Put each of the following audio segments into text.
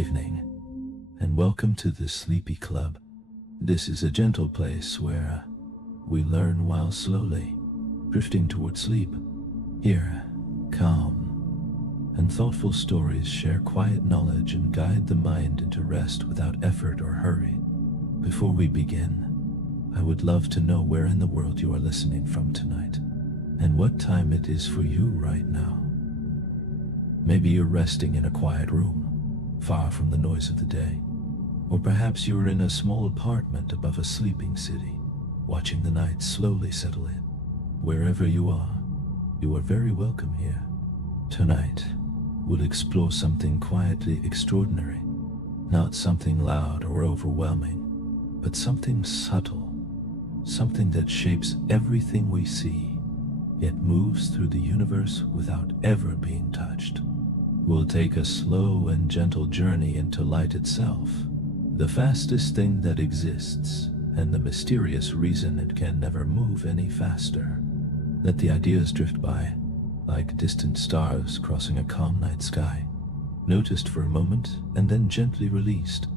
evening, and welcome to the Sleepy Club. This is a gentle place where we learn while slowly drifting toward sleep. Here, calm and thoughtful stories share quiet knowledge and guide the mind into rest without effort or hurry. Before we begin, I would love to know where in the world you are listening from tonight, and what time it is for you right now. Maybe you're resting in a quiet room, far from the noise of the day. Or perhaps you're in a small apartment above a sleeping city, watching the night slowly settle in. Wherever you are very welcome here. Tonight, we'll explore something quietly extraordinary. Not something loud or overwhelming, but something subtle. Something that shapes everything we see, yet moves through the universe without ever being touched. We'll take a slow and gentle journey into light itself, the fastest thing that exists, and the mysterious reason it can never move any faster. Let the ideas drift by, like distant stars crossing a calm night sky, noticed for a moment and then gently released.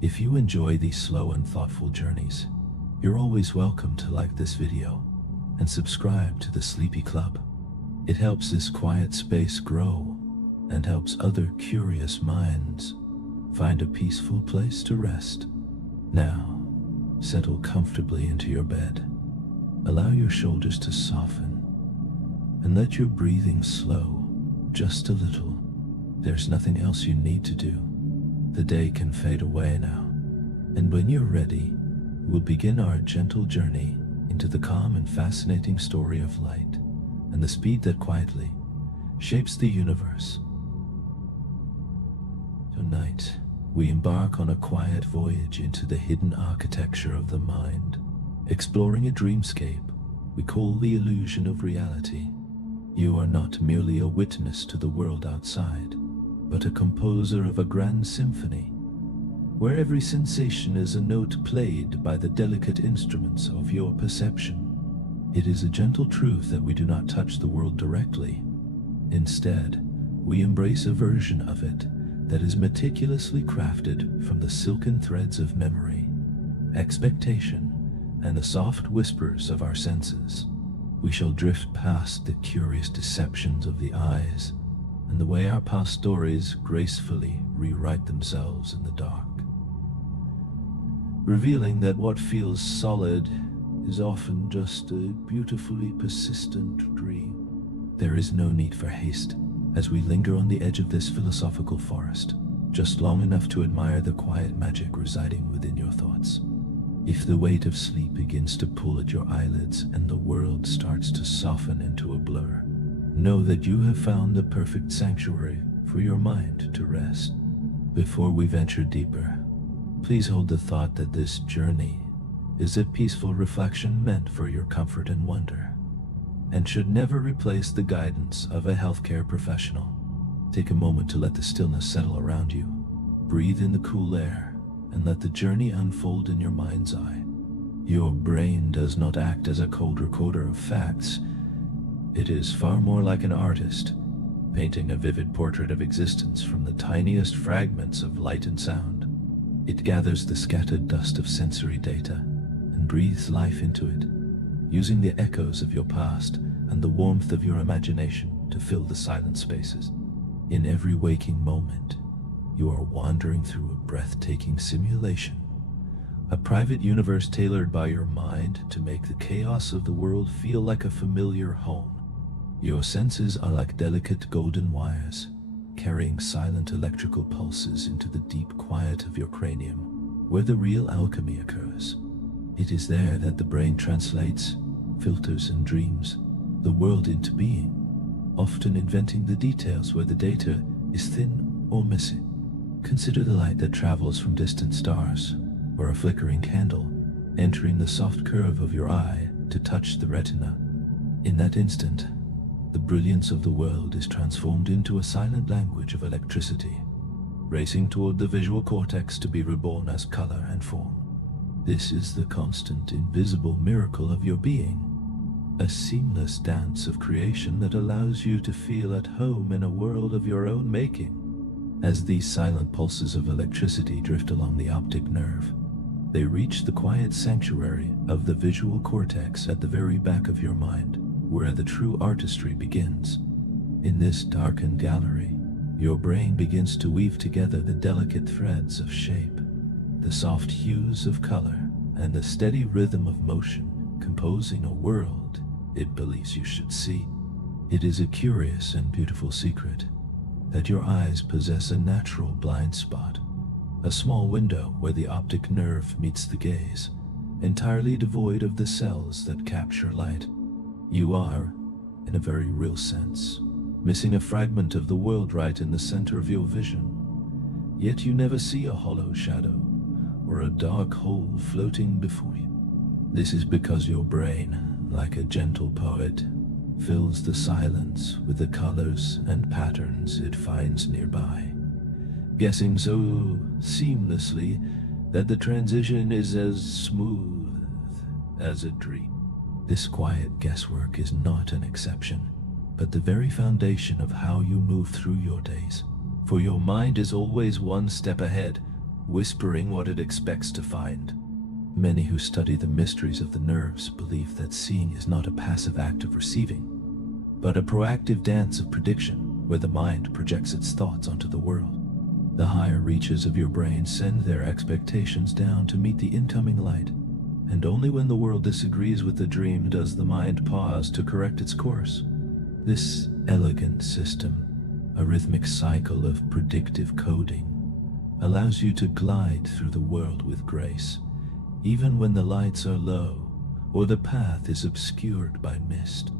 If you enjoy these slow and thoughtful journeys, you're always welcome to like this video and subscribe to the Sleepy Club. It helps this quiet space grow and helps other curious minds find a peaceful place to rest. Now, settle comfortably into your bed. Allow your shoulders to soften and let your breathing slow just a little. There's nothing else you need to do. The day can fade away now, and when you're ready, we'll begin our gentle journey into the calm and fascinating story of light and the speed that quietly shapes the universe. Tonight, we embark on a quiet voyage into the hidden architecture of the mind, exploring a dreamscape we call the illusion of reality. You are not merely a witness to the world outside, but a composer of a grand symphony, where every sensation is a note played by the delicate instruments of your perception. It is a gentle truth that we do not touch the world directly. Instead, we embrace a version of it that is meticulously crafted from the silken threads of memory, expectation, and the soft whispers of our senses. We shall drift past the curious deceptions of the eyes and the way our past stories gracefully rewrite themselves in the dark, revealing that what feels solid is often just a beautifully persistent dream. There is no need for haste as we linger on the edge of this philosophical forest, just long enough to admire the quiet magic residing within your thoughts. If the weight of sleep begins to pull at your eyelids and the world starts to soften into a blur, know that you have found the perfect sanctuary for your mind to rest. Before we venture deeper, please hold the thought that this journey is a peaceful reflection meant for your comfort and wonder, and should never replace the guidance of a healthcare professional. Take a moment to let the stillness settle around you. Breathe in the cool air and let the journey unfold in your mind's eye. Your brain does not act as a cold recorder of facts. It is far more like an artist, painting a vivid portrait of existence from the tiniest fragments of light and sound. It gathers the scattered dust of sensory data and breathes life into it, using the echoes of your past and the warmth of your imagination to fill the silent spaces. In every waking moment, you are wandering through a breathtaking simulation, a private universe tailored by your mind to make the chaos of the world feel like a familiar home. Your senses are like delicate golden wires, carrying silent electrical pulses into the deep quiet of your cranium, where the real alchemy occurs. It is there that the brain translates, filters, and dreams the world into being, often inventing the details where the data is thin or missing. Consider the light that travels from distant stars, or a flickering candle, entering the soft curve of your eye to touch the retina. In that instant, the brilliance of the world is transformed into a silent language of electricity, racing toward the visual cortex to be reborn as color and form. This is the constant, invisible miracle of your being, a seamless dance of creation that allows you to feel at home in a world of your own making. As these silent pulses of electricity drift along the optic nerve, they reach the quiet sanctuary of the visual cortex at the very back of your mind, where the true artistry begins. In this darkened gallery, your brain begins to weave together the delicate threads of shape, the soft hues of color, and the steady rhythm of motion, composing a world it believes you should see. It is a curious and beautiful secret that your eyes possess a natural blind spot, a small window where the optic nerve meets the gaze, entirely devoid of the cells that capture light. You are, in a very real sense, missing a fragment of the world right in the center of your vision. Yet you never see a hollow shadow or a dark hole floating before you. This is because your brain, like a gentle poet, fills the silence with the colors and patterns it finds nearby, guessing so seamlessly that the transition is as smooth as a dream. This quiet guesswork is not an exception, but the very foundation of how you move through your days. For your mind is always one step ahead, whispering what it expects to find. Many who study the mysteries of the nerves believe that seeing is not a passive act of receiving, but a proactive dance of prediction where the mind projects its thoughts onto the world. The higher reaches of your brain send their expectations down to meet the incoming light, and only when the world disagrees with the dream does the mind pause to correct its course. This elegant system, a rhythmic cycle of predictive coding, allows you to glide through the world with grace, even when the lights are low or the path is obscured by mist.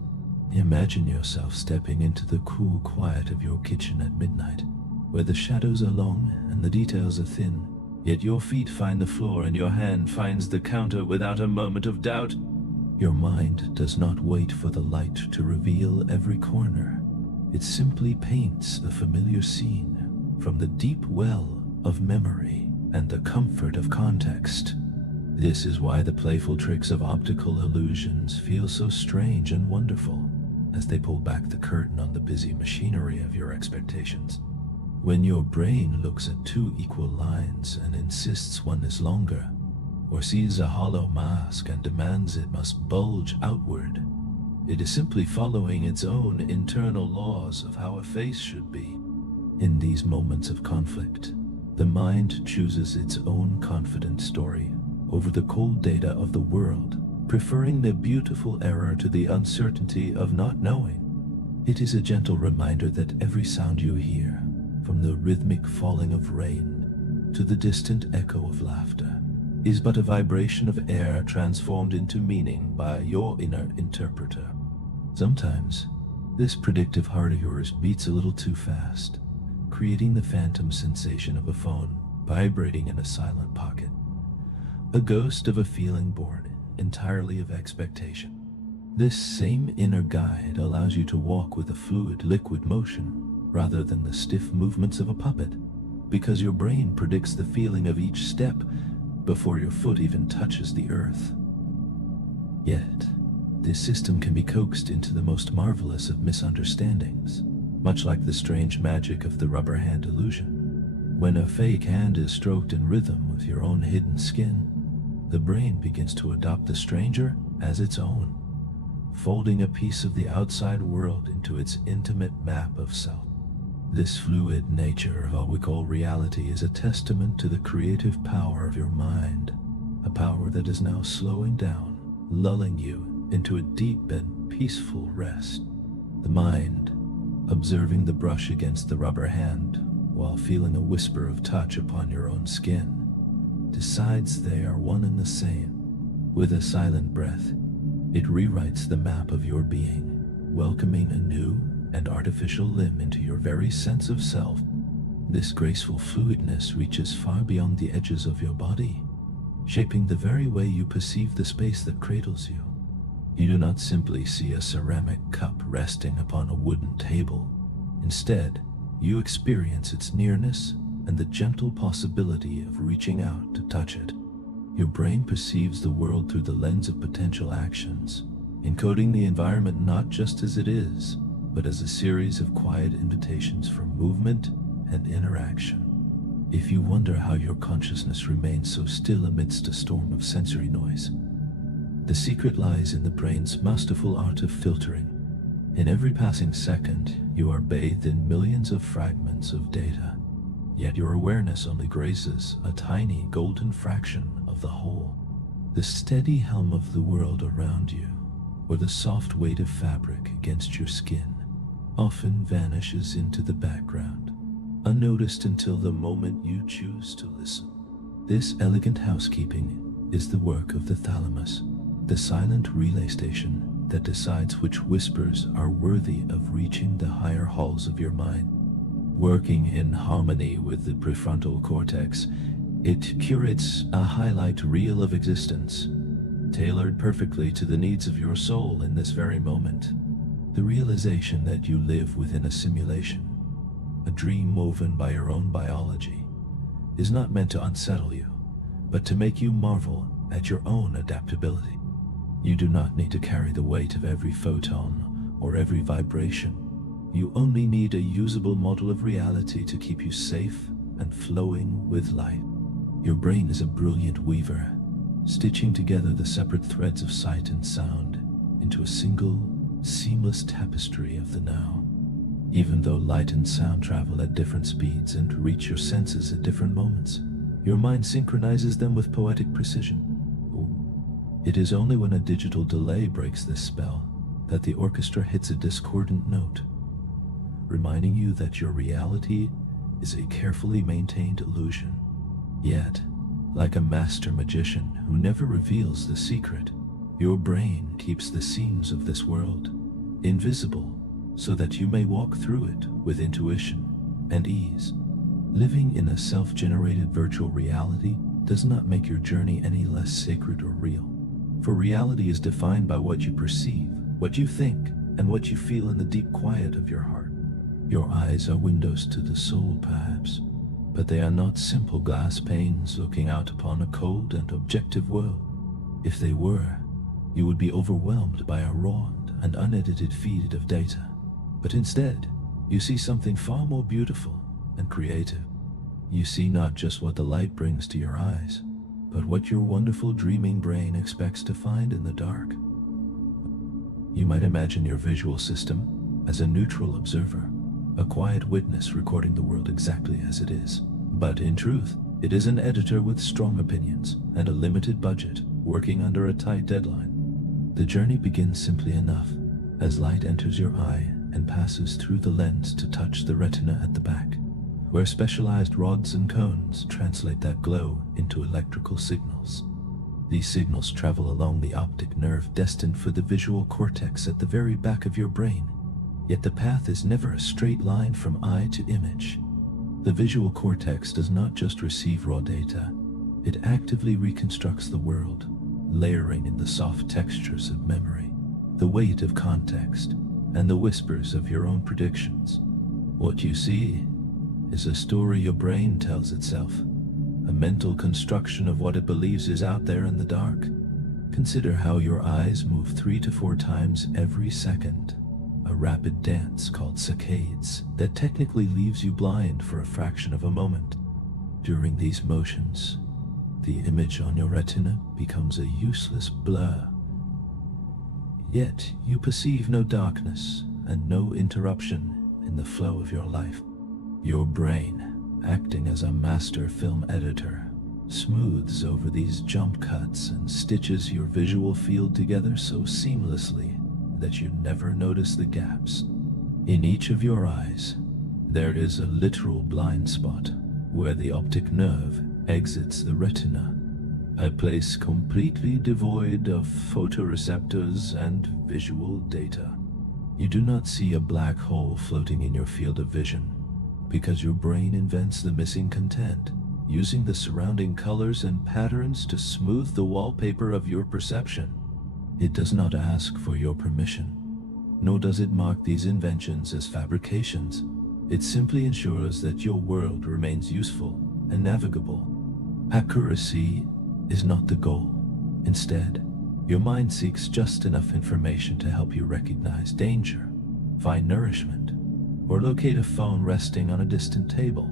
Imagine yourself stepping into the cool quiet of your kitchen at midnight, where the shadows are long and the details are thin, yet your feet find the floor and your hand finds the counter without a moment of doubt. Your mind does not wait for the light to reveal every corner. It simply paints a familiar scene from the deep well of memory and the comfort of context. This is why the playful tricks of optical illusions feel so strange and wonderful, as they pull back the curtain on the busy machinery of your expectations. When your brain looks at two equal lines and insists one is longer, or sees a hollow mask and demands it must bulge outward, it is simply following its own internal laws of how a face should be. In these moments of conflict, the mind chooses its own confident story over the cold data of the world, preferring the beautiful error to the uncertainty of not knowing. It is a gentle reminder that every sound you hear, from the rhythmic falling of rain to the distant echo of laughter, is but a vibration of air transformed into meaning by your inner interpreter. Sometimes, this predictive heart of yours beats a little too fast, creating the phantom sensation of a phone vibrating in a silent pocket, a ghost of a feeling born entirely of expectation. This same inner guide allows you to walk with a fluid, liquid motion rather than the stiff movements of a puppet, because your brain predicts the feeling of each step before your foot even touches the earth. Yet, this system can be coaxed into the most marvelous of misunderstandings, much like the strange magic of the rubber hand illusion. When a fake hand is stroked in rhythm with your own hidden skin, the brain begins to adopt the stranger as its own, folding a piece of the outside world into its intimate map of self. This fluid nature of what we call reality is a testament to the creative power of your mind, a power that is now slowing down, lulling you into a deep and peaceful rest. The mind, observing the brush against the rubber hand while feeling a whisper of touch upon your own skin, decides they are one and the same. With a silent breath, it rewrites the map of your being, welcoming a new and artificial limb into your very sense of self. This graceful fluidness reaches far beyond the edges of your body, shaping the very way you perceive the space that cradles you. You do not simply see a ceramic cup resting upon a wooden table. Instead, you experience its nearness and the gentle possibility of reaching out to touch it. Your brain perceives the world through the lens of potential actions, encoding the environment not just as it is, but as a series of quiet invitations for movement and interaction. If you wonder how your consciousness remains so still amidst a storm of sensory noise, the secret lies in the brain's masterful art of filtering. In every passing second, you are bathed in millions of fragments of data, yet your awareness only grazes a tiny golden fraction of the whole. The steady hum of the world around you, or the soft weight of fabric against your skin, often vanishes into the background, unnoticed until the moment you choose to listen. This elegant housekeeping is the work of the thalamus, the silent relay station that decides which whispers are worthy of reaching the higher halls of your mind. Working in harmony with the prefrontal cortex, it curates a highlight reel of existence, tailored perfectly to the needs of your soul in this very moment. The realization that you live within a simulation, a dream woven by your own biology, is not meant to unsettle you, but to make you marvel at your own adaptability. You do not need to carry the weight of every photon or every vibration. You only need a usable model of reality to keep you safe and flowing with light. Your brain is a brilliant weaver, stitching together the separate threads of sight and sound into a single, seamless tapestry of the now. Even though light and sound travel at different speeds and reach your senses at different moments, your mind synchronizes them with poetic precision. It is only when a digital delay breaks this spell that the orchestra hits a discordant note, reminding you that your reality is a carefully maintained illusion. Yet, like a master magician who never reveals the secret, your brain keeps the seams of this world invisible so that you may walk through it with intuition and ease. Living in a self-generated virtual reality does not make your journey any less sacred or real. For reality is defined by what you perceive, what you think, and what you feel in the deep quiet of your heart. Your eyes are windows to the soul, perhaps, but they are not simple glass panes looking out upon a cold and objective world. If they were, you would be overwhelmed by a raw and unedited feed of data. But instead, you see something far more beautiful and creative. You see not just what the light brings to your eyes, but what your wonderful dreaming brain expects to find in the dark. You might imagine your visual system as a neutral observer, a quiet witness recording the world exactly as it is. But in truth, it is an editor with strong opinions and a limited budget, working under a tight deadline. The journey begins simply enough, as light enters your eye and passes through the lens to touch the retina at the back, where specialized rods and cones translate that glow into electrical signals. These signals travel along the optic nerve destined for the visual cortex at the very back of your brain, yet the path is never a straight line from eye to image. The visual cortex does not just receive raw data, it actively reconstructs the world, layering in the soft textures of memory, the weight of context, and the whispers of your own predictions. What you see is a story your brain tells itself, a mental construction of what it believes is out there in the dark. Consider how your eyes move 3 to 4 times every second, a rapid dance called saccades that technically leaves you blind for a fraction of a moment. During these motions, the image on your retina becomes a useless blur. Yet you perceive no darkness and no interruption in the flow of your life. Your brain, acting as a master film editor, smooths over these jump cuts and stitches your visual field together so seamlessly that you never notice the gaps. In each of your eyes, there is a literal blind spot where the optic nerve exits the retina, a place completely devoid of photoreceptors and visual data. You do not see a black hole floating in your field of vision, because your brain invents the missing content, using the surrounding colors and patterns to smooth the wallpaper of your perception. It does not ask for your permission, nor does it mark these inventions as fabrications. It simply ensures that your world remains useful and navigable. Accuracy is not the goal. Instead, your mind seeks just enough information to help you recognize danger, find nourishment, or locate a phone resting on a distant table.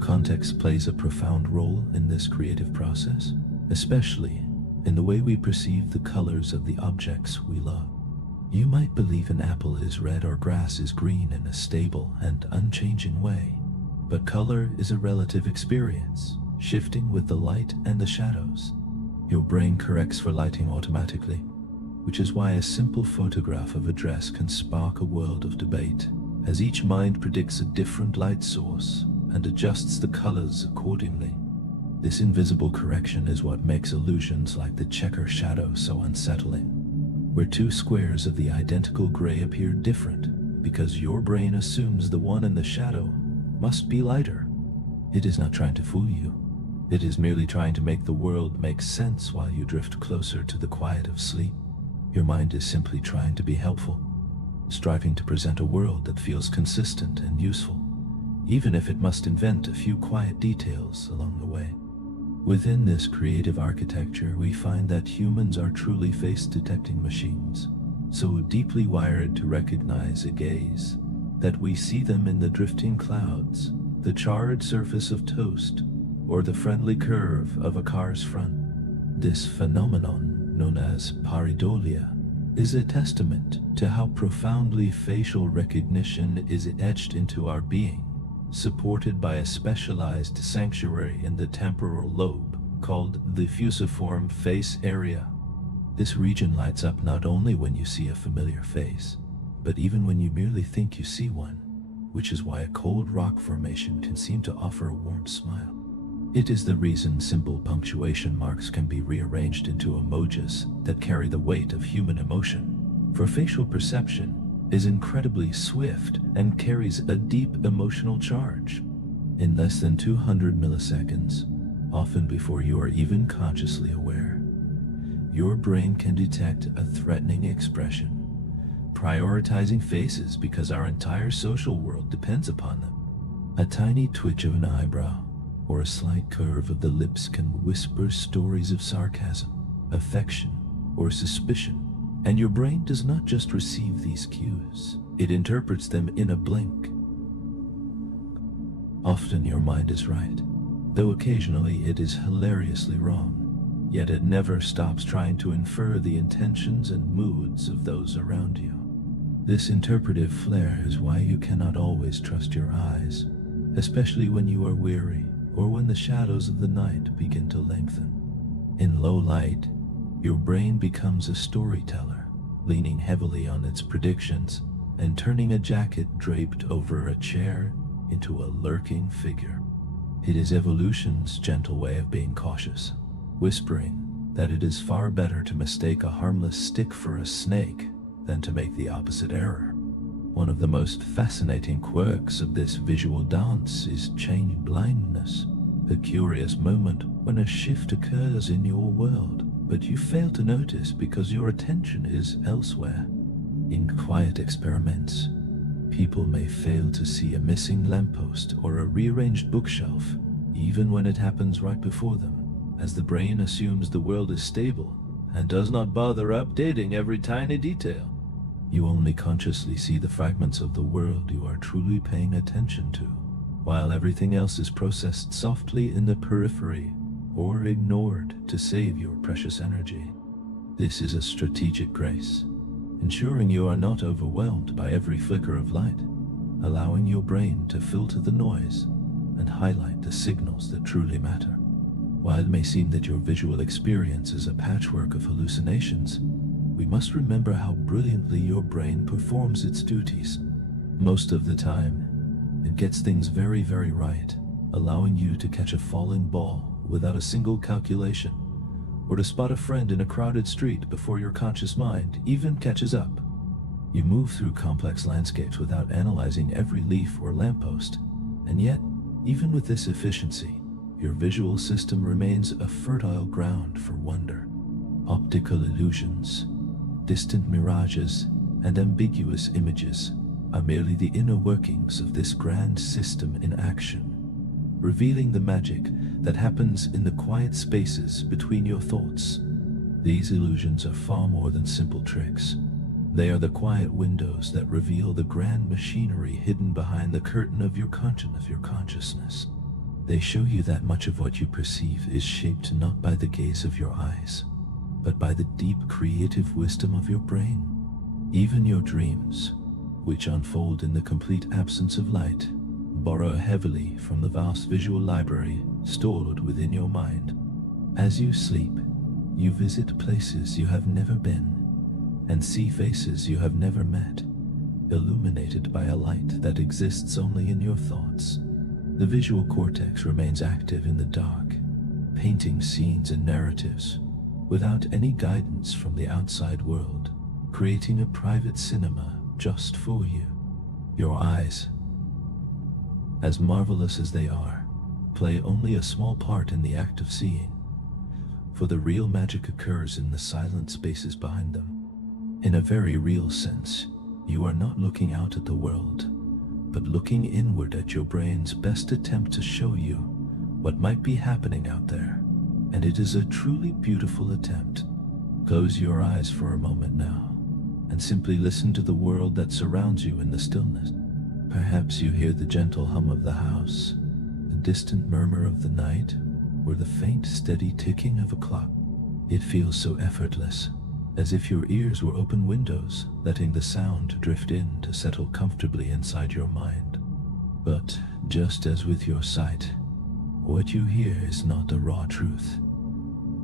Context plays a profound role in this creative process, especially in the way we perceive the colors of the objects we love. You might believe an apple is red or grass is green in a stable and unchanging way, but color is a relative experience, shifting with the light and the shadows. Your brain corrects for lighting automatically, which is why a simple photograph of a dress can spark a world of debate, as each mind predicts a different light source and adjusts the colors accordingly. This invisible correction is what makes illusions like the checker shadow so unsettling, where two squares of the identical gray appear different because your brain assumes the one in the shadow must be lighter. It is not trying to fool you. It is merely trying to make the world make sense while you drift closer to the quiet of sleep. Your mind is simply trying to be helpful, striving to present a world that feels consistent and useful, even if it must invent a few quiet details along the way. Within this creative architecture, we find that humans are truly face-detecting machines, so deeply wired to recognize a gaze that we see them in the drifting clouds, the charred surface of toast, or the friendly curve of a car's front. This phenomenon, known as pareidolia, is a testament to how profoundly facial recognition is etched into our being, supported by a specialized sanctuary in the temporal lobe called the fusiform face area. This region lights up not only when you see a familiar face, but even when you merely think you see one, which is why a cold rock formation can seem to offer a warm smile. It is the reason simple punctuation marks can be rearranged into emojis that carry the weight of human emotion, for facial perception is incredibly swift and carries a deep emotional charge. In less than 200 milliseconds, often before you are even consciously aware, your brain can detect a threatening expression, prioritizing faces because our entire social world depends upon them. A tiny twitch of an eyebrow or a slight curve of the lips can whisper stories of sarcasm, affection, or suspicion. And your brain does not just receive these cues, it interprets them in a blink. Often your mind is right, though occasionally it is hilariously wrong, yet it never stops trying to infer the intentions and moods of those around you. This interpretive flair is why you cannot always trust your eyes, especially when you are weary or when the shadows of the night begin to lengthen. In low light, your brain becomes a storyteller, leaning heavily on its predictions and turning a jacket draped over a chair into a lurking figure. It is evolution's gentle way of being cautious, whispering that it is far better to mistake a harmless stick for a snake than to make the opposite error. One of the most fascinating quirks of this visual dance is chain blindness, a curious moment when a shift occurs in your world, but you fail to notice because your attention is elsewhere. In quiet experiments, people may fail to see a missing lamppost or a rearranged bookshelf, even when it happens right before them, as the brain assumes the world is stable and does not bother updating every tiny detail. You only consciously see the fragments of the world you are truly paying attention to, while everything else is processed softly in the periphery or ignored to save your precious energy. This is a strategic grace, ensuring you are not overwhelmed by every flicker of light, allowing your brain to filter the noise and highlight the signals that truly matter. While it may seem that your visual experience is a patchwork of hallucinations, we must remember how brilliantly your brain performs its duties. Most of the time, it gets things very, very right, allowing you to catch a falling ball without a single calculation, or to spot a friend in a crowded street before your conscious mind even catches up. You move through complex landscapes without analyzing every leaf or lamppost, and yet, even with this efficiency, your visual system remains a fertile ground for wonder. Optical illusions, distant mirages, and ambiguous images are merely the inner workings of this grand system in action, revealing the magic that happens in the quiet spaces between your thoughts. These illusions are far more than simple tricks. They are the quiet windows that reveal the grand machinery hidden behind the curtain of your consciousness. They show you that much of what you perceive is shaped not by the gaze of your eyes, but by the deep creative wisdom of your brain. Even your dreams, which unfold in the complete absence of light, borrow heavily from the vast visual library stored within your mind. As you sleep, you visit places you have never been and see faces you have never met, illuminated by a light that exists only in your thoughts. The visual cortex remains active in the dark, painting scenes and narratives without any guidance from the outside world, creating a private cinema just for you. Your eyes, as marvelous as they are, play only a small part in the act of seeing, for the real magic occurs in the silent spaces behind them. In a very real sense, you are not looking out at the world, but looking inward at your brain's best attempt to show you what might be happening out there, and it is a truly beautiful attempt. Close your eyes for a moment now, and simply listen to the world that surrounds you in the stillness. Perhaps you hear the gentle hum of the house, the distant murmur of the night, or the faint, steady ticking of a clock. It feels so effortless, as if your ears were open windows, letting the sound drift in to settle comfortably inside your mind. But just as with your sight, what you hear is not the raw truth.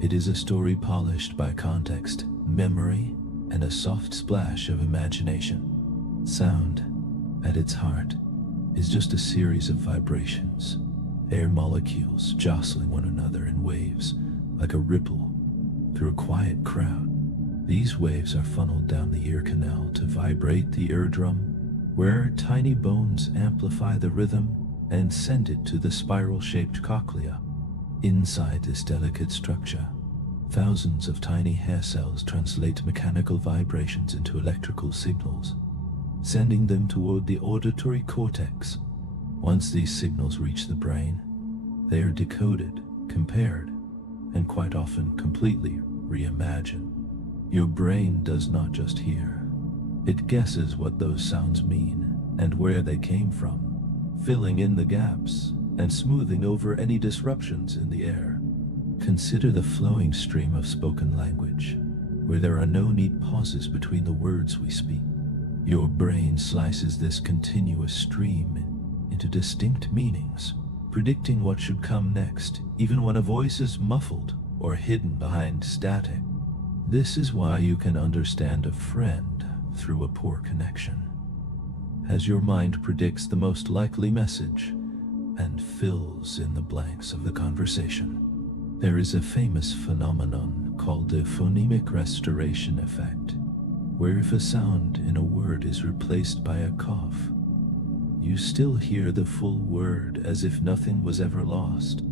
It is a story polished by context, memory, and a soft splash of imagination. Sound, at its heart, is just a series of vibrations, air molecules jostling one another in waves, like a ripple through a quiet crowd. These waves are funneled down the ear canal to vibrate the eardrum, where tiny bones amplify the rhythm and send it to the spiral-shaped cochlea. Inside this delicate structure, thousands of tiny hair cells translate mechanical vibrations into electrical signals, sending them toward the auditory cortex. Once these signals reach the brain, they are decoded, compared, and quite often completely reimagined. Your brain does not just hear. It guesses what those sounds mean and where they came from, filling in the gaps and smoothing over any disruptions in the air. Consider the flowing stream of spoken language, where there are no neat pauses between the words we speak. Your brain slices this continuous stream into distinct meanings, predicting what should come next, even when a voice is muffled or hidden behind static. This is why you can understand a friend through a poor connection, as your mind predicts the most likely message and fills in the blanks of the conversation. There is a famous phenomenon called the phonemic restoration effect, where if a sound in a word is replaced by a cough, you still hear the full word as if nothing was ever lost.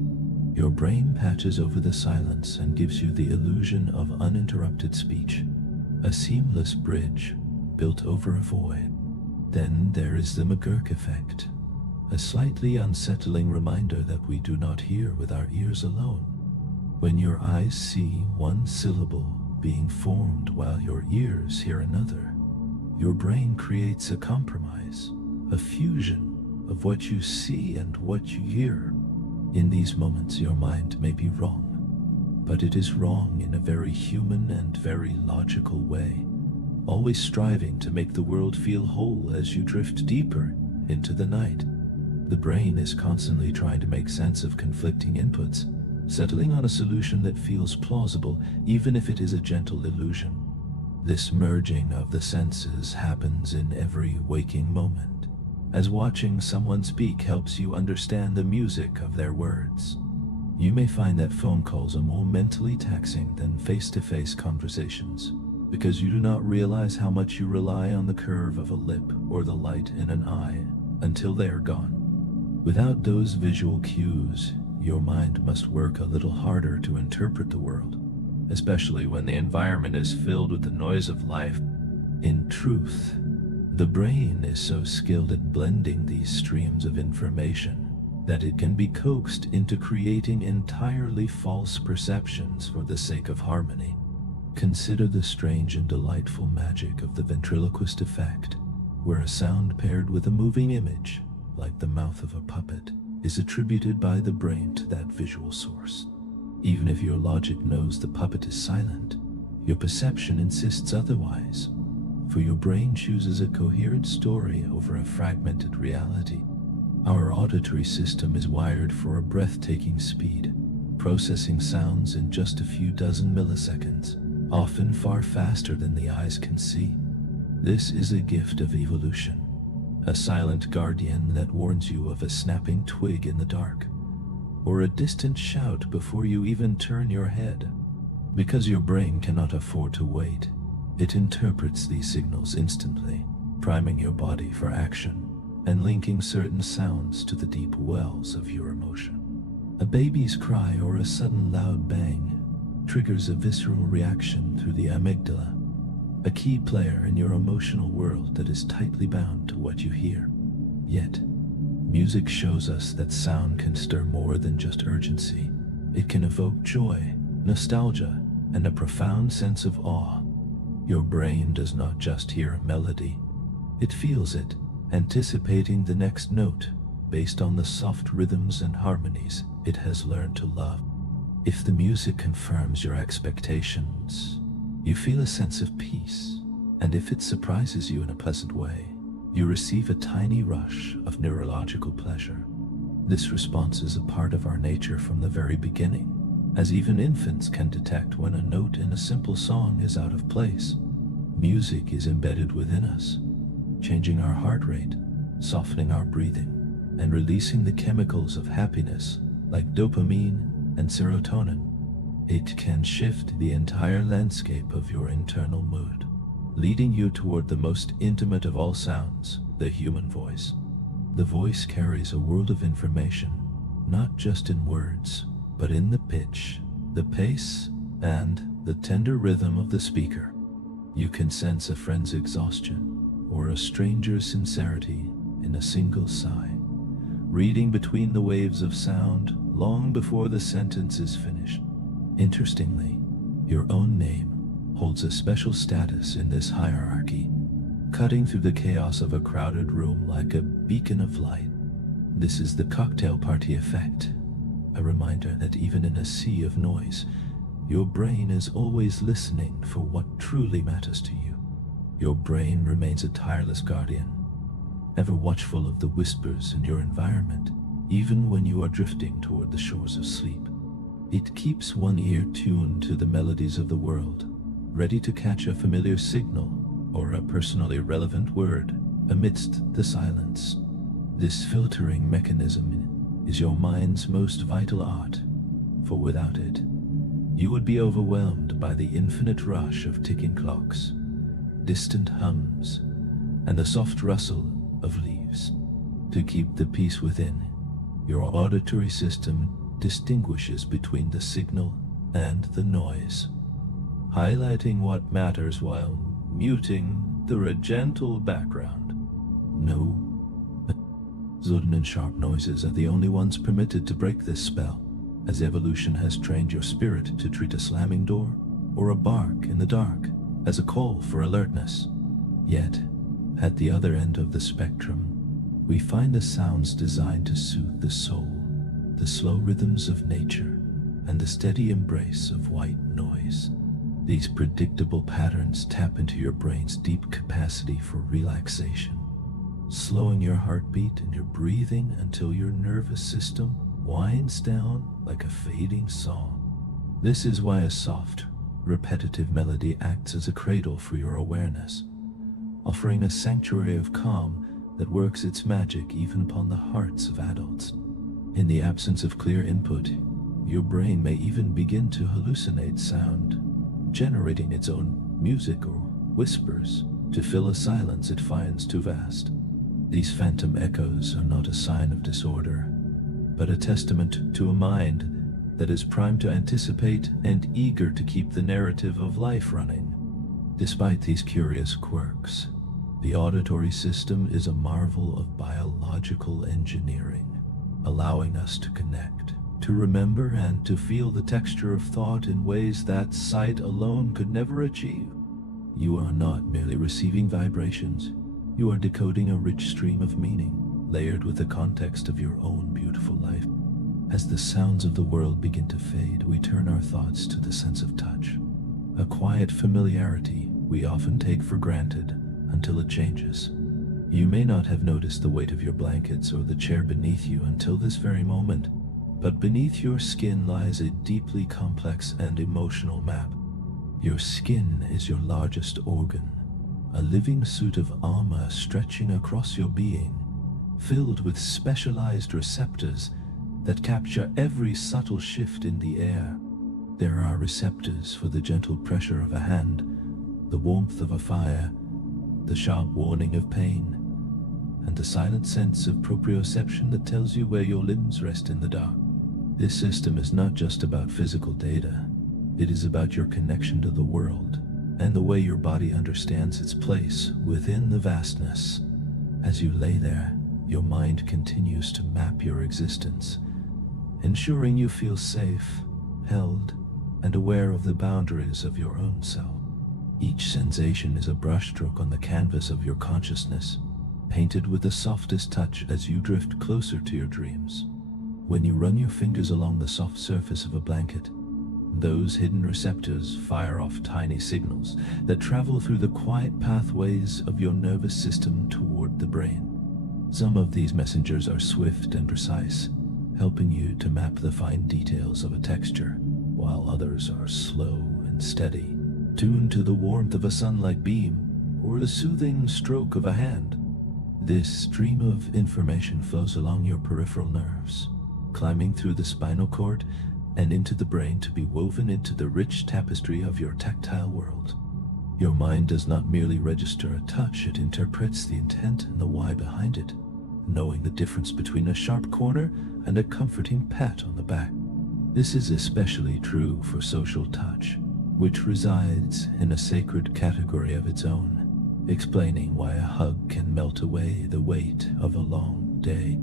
Your brain patches over the silence and gives you the illusion of uninterrupted speech, a seamless bridge built over a void. Then there is the McGurk effect, a slightly unsettling reminder that we do not hear with our ears alone. When your eyes see one syllable being formed while your ears hear another, your brain creates a compromise, a fusion of what you see and what you hear. In these moments, your mind may be wrong, but it is wrong in a very human and very logical way, always striving to make the world feel whole as you drift deeper into the night. The brain is constantly trying to make sense of conflicting inputs, settling on a solution that feels plausible, even if it is a gentle illusion. This merging of the senses happens in every waking moment, as watching someone speak helps you understand the music of their words. You may find that phone calls are more mentally taxing than face-to-face conversations, because you do not realize how much you rely on the curve of a lip or the light in an eye until they are gone. Without those visual cues, your mind must work a little harder to interpret the world, especially when the environment is filled with the noise of life. In truth, the brain is so skilled at blending these streams of information that it can be coaxed into creating entirely false perceptions for the sake of harmony. Consider the strange and delightful magic of the ventriloquist effect, where a sound paired with a moving image, like the mouth of a puppet, is attributed by the brain to that visual source. Even if your logic knows the puppet is silent, your perception insists otherwise, for your brain chooses a coherent story over a fragmented reality. Our auditory system is wired for a breathtaking speed, processing sounds in just a few dozen milliseconds, often far faster than the eyes can see. This is a gift of evolution, a silent guardian that warns you of a snapping twig in the dark, or a distant shout before you even turn your head. Because your brain cannot afford to wait, it interprets these signals instantly, priming your body for action and linking certain sounds to the deep wells of your emotion. A baby's cry or a sudden loud bang triggers a visceral reaction through the amygdala, a key player in your emotional world that is tightly bound to what you hear. Yet, music shows us that sound can stir more than just urgency. It can evoke joy, nostalgia, and a profound sense of awe. Your brain does not just hear a melody, it feels it, anticipating the next note based on the soft rhythms and harmonies it has learned to love. If the music confirms your expectations, you feel a sense of peace, and if it surprises you in a pleasant way, you receive a tiny rush of neurological pleasure. This response is a part of our nature from the very beginning, as even infants can detect when a note in a simple song is out of place. Music is embedded within us, changing our heart rate, softening our breathing, and releasing the chemicals of happiness like dopamine and serotonin. It can shift the entire landscape of your internal mood, leading you toward the most intimate of all sounds, the human voice. The voice carries a world of information, not just in words, but in the pitch, the pace, and the tender rhythm of the speaker. You can sense a friend's exhaustion or a stranger's sincerity in a single sigh, reading between the waves of sound long before the sentence is finished. Interestingly, your own name holds a special status in this hierarchy, cutting through the chaos of a crowded room like a beacon of light. This is the cocktail party effect, a reminder that even in a sea of noise, your brain is always listening for what truly matters to you. Your brain remains a tireless guardian, ever watchful of the whispers in your environment, even when you are drifting toward the shores of sleep. It keeps one ear tuned to the melodies of the world, ready to catch a familiar signal or a personally relevant word amidst the silence. This filtering mechanism is your mind's most vital art, for without it, you would be overwhelmed by the infinite rush of ticking clocks, distant hums, and the soft rustle of leaves. To keep the peace within, your auditory system distinguishes between the signal and the noise, highlighting what matters while muting the gentle background. No, sudden and sharp noises are the only ones permitted to break this spell, as evolution has trained your spirit to treat a slamming door or a bark in the dark as a call for alertness. Yet, at the other end of the spectrum, we find the sounds designed to soothe the soul, the slow rhythms of nature, and the steady embrace of white noise. These predictable patterns tap into your brain's deep capacity for relaxation, slowing your heartbeat and your breathing until your nervous system winds down like a fading song. This is why a soft, repetitive melody acts as a cradle for your awareness, offering a sanctuary of calm that works its magic even upon the hearts of adults. In the absence of clear input, your brain may even begin to hallucinate sound, generating its own music or whispers to fill a silence it finds too vast. These phantom echoes are not a sign of disorder, but a testament to a mind that is primed to anticipate and eager to keep the narrative of life running. Despite these curious quirks, the auditory system is a marvel of biological engineering, allowing us to connect to remember and to feel the texture of thought in ways that sight alone could never achieve. You are not merely receiving vibrations, you are decoding a rich stream of meaning, layered with the context of your own beautiful life. As the sounds of the world begin to fade, we turn our thoughts to the sense of touch, a quiet familiarity we often take for granted until it changes. You may not have noticed the weight of your blankets or the chair beneath you until this very moment, but beneath your skin lies a deeply complex and emotional map. Your skin is your largest organ, a living suit of armor stretching across your being, filled with specialized receptors that capture every subtle shift in the air. There are receptors for the gentle pressure of a hand, the warmth of a fire, the sharp warning of pain, and the silent sense of proprioception that tells you where your limbs rest in the dark. This system is not just about physical data. It is about your connection to the world and the way your body understands its place within the vastness. As you lay there, your mind continues to map your existence, ensuring you feel safe, held, and aware of the boundaries of your own self. Each sensation is a brushstroke on the canvas of your consciousness, painted with the softest touch as you drift closer to your dreams. When you run your fingers along the soft surface of a blanket, those hidden receptors fire off tiny signals that travel through the quiet pathways of your nervous system toward the brain. Some of these messengers are swift and precise, helping you to map the fine details of a texture, while others are slow and steady, tuned to the warmth of a sunlight beam or the soothing stroke of a hand. This stream of information flows along your peripheral nerves, climbing through the spinal cord and into the brain to be woven into the rich tapestry of your tactile world. Your mind does not merely register a touch, it interprets the intent and the why behind it, knowing the difference between a sharp corner and a comforting pat on the back. This is especially true for social touch, which resides in a sacred category of its own, explaining why a hug can melt away the weight of a long day.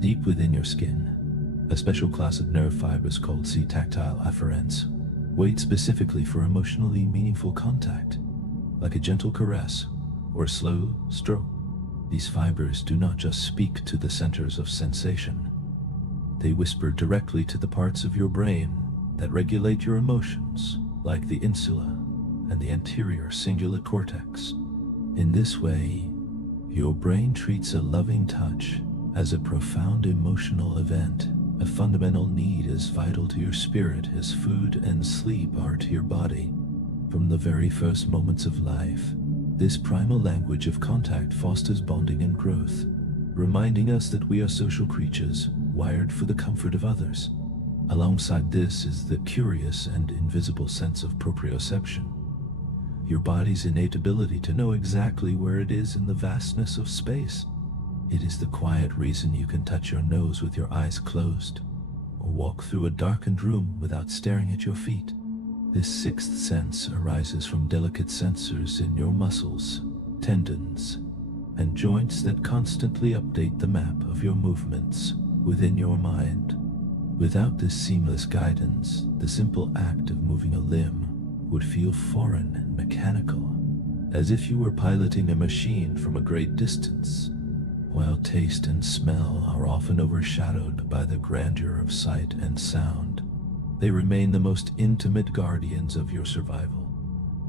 Deep within your skin, a special class of nerve fibers called C-tactile afferents wait specifically for emotionally meaningful contact, like a gentle caress or a slow stroke. These fibers do not just speak to the centers of sensation. They whisper directly to the parts of your brain that regulate your emotions, like the insula and the anterior cingulate cortex. In this way, your brain treats a loving touch as a profound emotional event, a fundamental need as vital to your spirit as food and sleep are to your body. From the very first moments of life, this primal language of contact fosters bonding and growth, reminding us that we are social creatures wired for the comfort of others. Alongside this is the curious and invisible sense of proprioception, your body's innate ability to know exactly where it is in the vastness of space. It is the quiet reason you can touch your nose with your eyes closed, or walk through a darkened room without staring at your feet. This sixth sense arises from delicate sensors in your muscles, tendons, and joints that constantly update the map of your movements within your mind. Without this seamless guidance, the simple act of moving a limb would feel foreign and mechanical, as if you were piloting a machine from a great distance. While taste and smell are often overshadowed by the grandeur of sight and sound, they remain the most intimate guardians of your survival.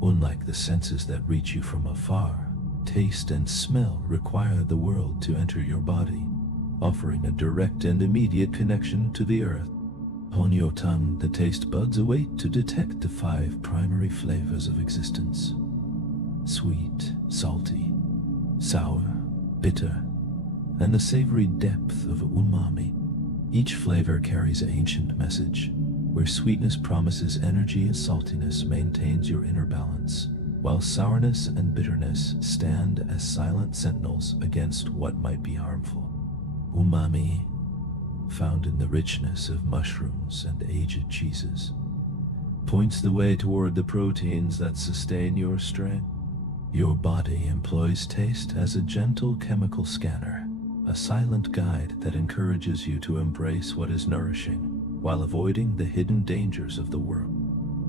Unlike the senses that reach you from afar, taste and smell require the world to enter your body, offering a direct and immediate connection to the earth. On your tongue, the taste buds await to detect the 5 primary flavors of existence: sweet, salty, sour, bitter, and the savory depth of umami. Each flavor carries an ancient message, where sweetness promises energy and saltiness maintains your inner balance, while sourness and bitterness stand as silent sentinels against what might be harmful. Umami, found in the richness of mushrooms and aged cheeses, points the way toward the proteins that sustain your strength. Your body employs taste as a gentle chemical scanner, a silent guide that encourages you to embrace what is nourishing, while avoiding the hidden dangers of the world.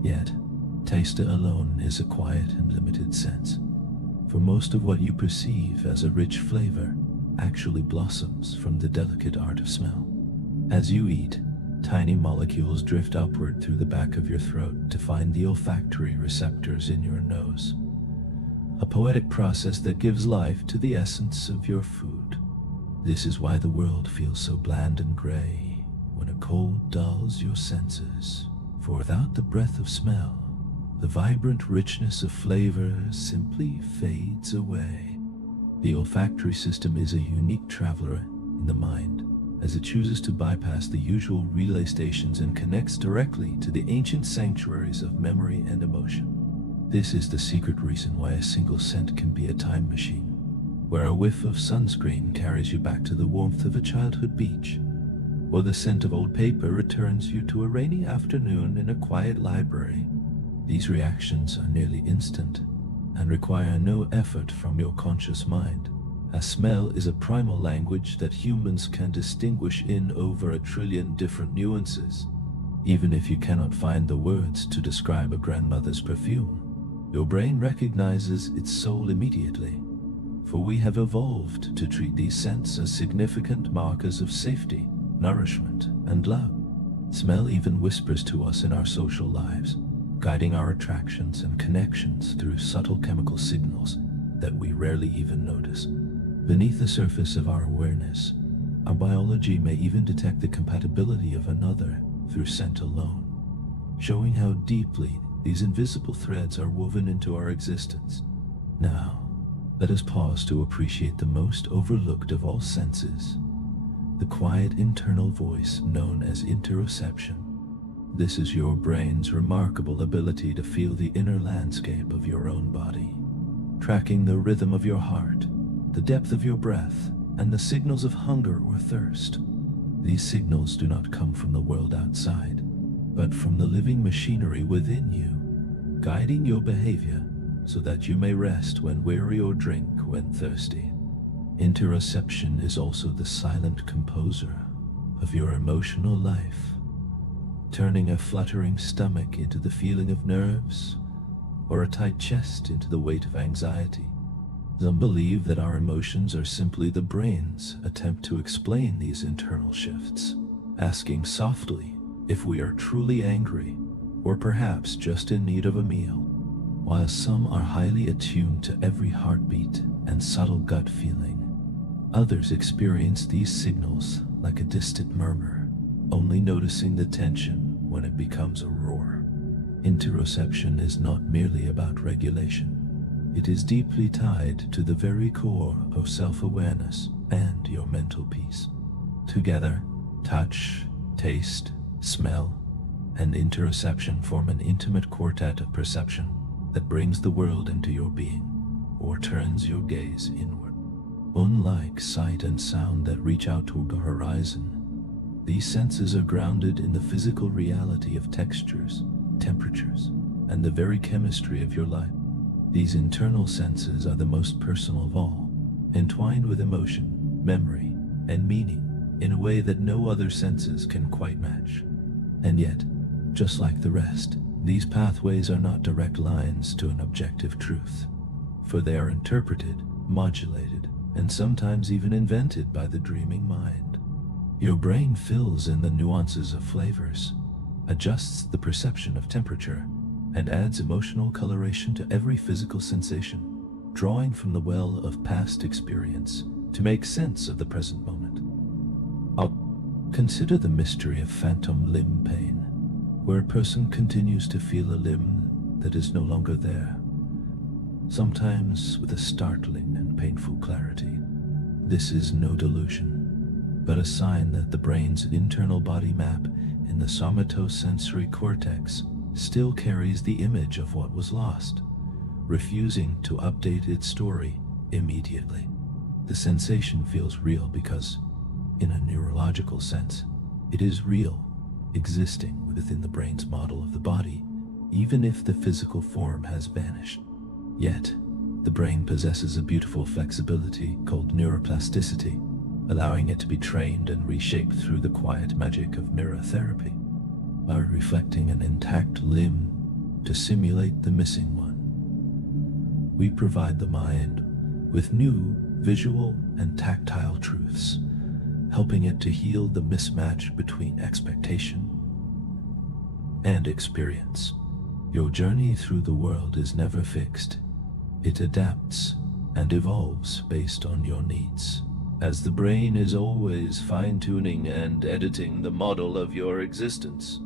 Yet, taste alone is a quiet and limited sense, for most of what you perceive as a rich flavor actually blossoms from the delicate art of smell. As you eat, tiny molecules drift upward through the back of your throat to find the olfactory receptors in your nose, a poetic process that gives life to the essence of your food. This is why the world feels so bland and gray when a cold dulls your senses, for without the breath of smell, the vibrant richness of flavor simply fades away. The olfactory system is a unique traveler in the mind, as it chooses to bypass the usual relay stations and connects directly to the ancient sanctuaries of memory and emotion. This is the secret reason why a single scent can be a time machine, where a whiff of sunscreen carries you back to the warmth of a childhood beach, or the scent of old paper returns you to a rainy afternoon in a quiet library. These reactions are nearly instant and require no effort from your conscious mind, as smell is a primal language that humans can distinguish in over 1 trillion different nuances. Even if you cannot find the words to describe a grandmother's perfume, your brain recognizes its soul immediately, for we have evolved to treat these scents as significant markers of safety, nourishment, and love. Smell even whispers to us in our social lives, guiding our attractions and connections through subtle chemical signals that we rarely even notice. Beneath the surface of our awareness, our biology may even detect the compatibility of another through scent alone, showing how deeply these invisible threads are woven into our existence. Now, let us pause to appreciate the most overlooked of all senses, the quiet internal voice known as interoception. This is your brain's remarkable ability to feel the inner landscape of your own body, tracking the rhythm of your heart, the depth of your breath, and the signals of hunger or thirst. These signals do not come from the world outside, but from the living machinery within you, guiding your behavior so that you may rest when weary or drink when thirsty. Interoception is also the silent composer of your emotional life, turning a fluttering stomach into the feeling of nerves, or a tight chest into the weight of anxiety. Some believe that our emotions are simply the brain's attempt to explain these internal shifts, asking softly if we are truly angry, or perhaps just in need of a meal. While some are highly attuned to every heartbeat and subtle gut feeling, others experience these signals like a distant murmur, only noticing the tension when it becomes a roar. Interoception is not merely about regulation. It is deeply tied to the very core of self-awareness and your mental peace. Together, touch, taste, smell, and interoception form an intimate quartet of perception that brings the world into your being, or turns your gaze inward. Unlike sight and sound that reach out toward the horizon, these senses are grounded in the physical reality of textures, temperatures, and the very chemistry of your life. These internal senses are the most personal of all, entwined with emotion, memory, and meaning in a way that no other senses can quite match. And yet, just like the rest, these pathways are not direct lines to an objective truth, for they are interpreted, modulated, and sometimes even invented by the dreaming mind. Your brain fills in the nuances of flavors, adjusts the perception of temperature, and adds emotional coloration to every physical sensation, drawing from the well of past experience to make sense of the present moment. Consider the mystery of phantom limb pain, where a person continues to feel a limb that is no longer there, sometimes with a startling and painful clarity. This is no delusion, but a sign that the brain's internal body map in the somatosensory cortex still carries the image of what was lost, refusing to update its story immediately. The sensation feels real because, in a neurological sense, it is real, existing within the brain's model of the body, even if the physical form has vanished. Yet, the brain possesses a beautiful flexibility called neuroplasticity, allowing it to be trained and reshaped through the quiet magic of mirror therapy. by reflecting an intact limb to simulate the missing one. We provide the mind with new visual and tactile truths, helping it to heal the mismatch between expectation and experience. Your journey through the world is never fixed. It adapts and evolves based on your needs, as the brain is always fine-tuning and editing the model of your existence.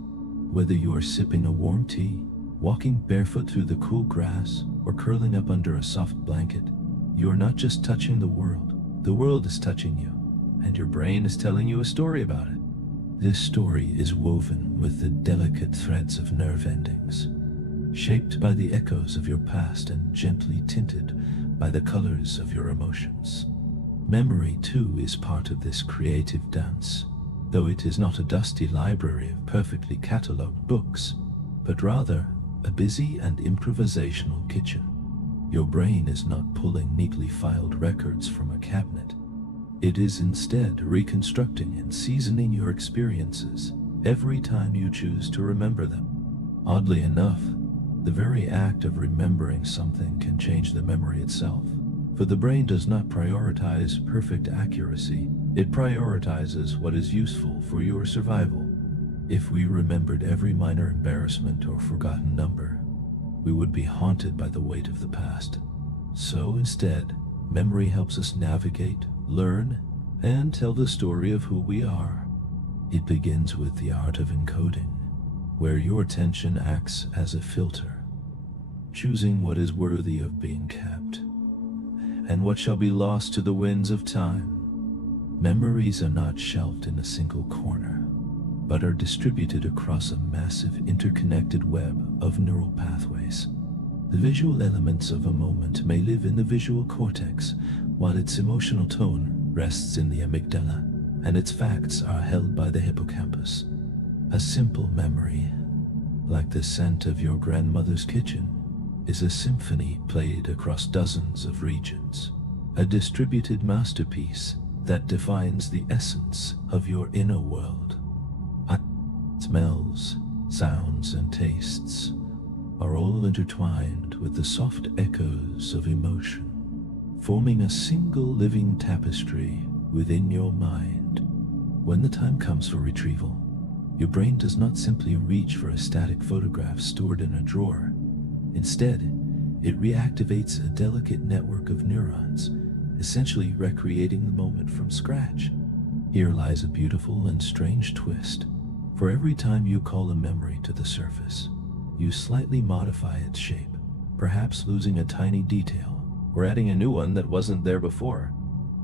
Whether you are sipping a warm tea, walking barefoot through the cool grass, or curling up under a soft blanket, you are not just touching the world is touching you, and your brain is telling you a story about it. This story is woven with the delicate threads of nerve endings, shaped by the echoes of your past and gently tinted by the colors of your emotions. Memory, too, is part of this creative dance, though it is not a dusty library of perfectly catalogued books, but rather a busy and improvisational kitchen. Your brain is not pulling neatly filed records from a cabinet. It is instead reconstructing and seasoning your experiences every time you choose to remember them. Oddly enough, the very act of remembering something can change the memory itself. For the brain does not prioritize perfect accuracy, it prioritizes what is useful for your survival. If we remembered every minor embarrassment or forgotten number, we would be haunted by the weight of the past. So instead, memory helps us navigate, learn, and tell the story of who we are. It begins with the art of encoding, where your attention acts as a filter, choosing what is worthy of being kept, and what shall be lost to the winds of time. Memories are not shelved in a single corner, but are distributed across a massive interconnected web of neural pathways. The visual elements of a moment may live in the visual cortex, while its emotional tone rests in the amygdala, and its facts are held by the hippocampus. A simple memory, like the scent of your grandmother's kitchen, is a symphony played across dozens of regions, a distributed masterpiece that defines the essence of your inner world. Smells, sounds, and tastes are all intertwined with the soft echoes of emotion, forming a single living tapestry within your mind. When the time comes for retrieval, your brain does not simply reach for a static photograph stored in a drawer. Instead, it reactivates a delicate network of neurons, essentially recreating the moment from scratch. Here lies a beautiful and strange twist. For every time you call a memory to the surface, you slightly modify its shape, perhaps losing a tiny detail or adding a new one that wasn't there before.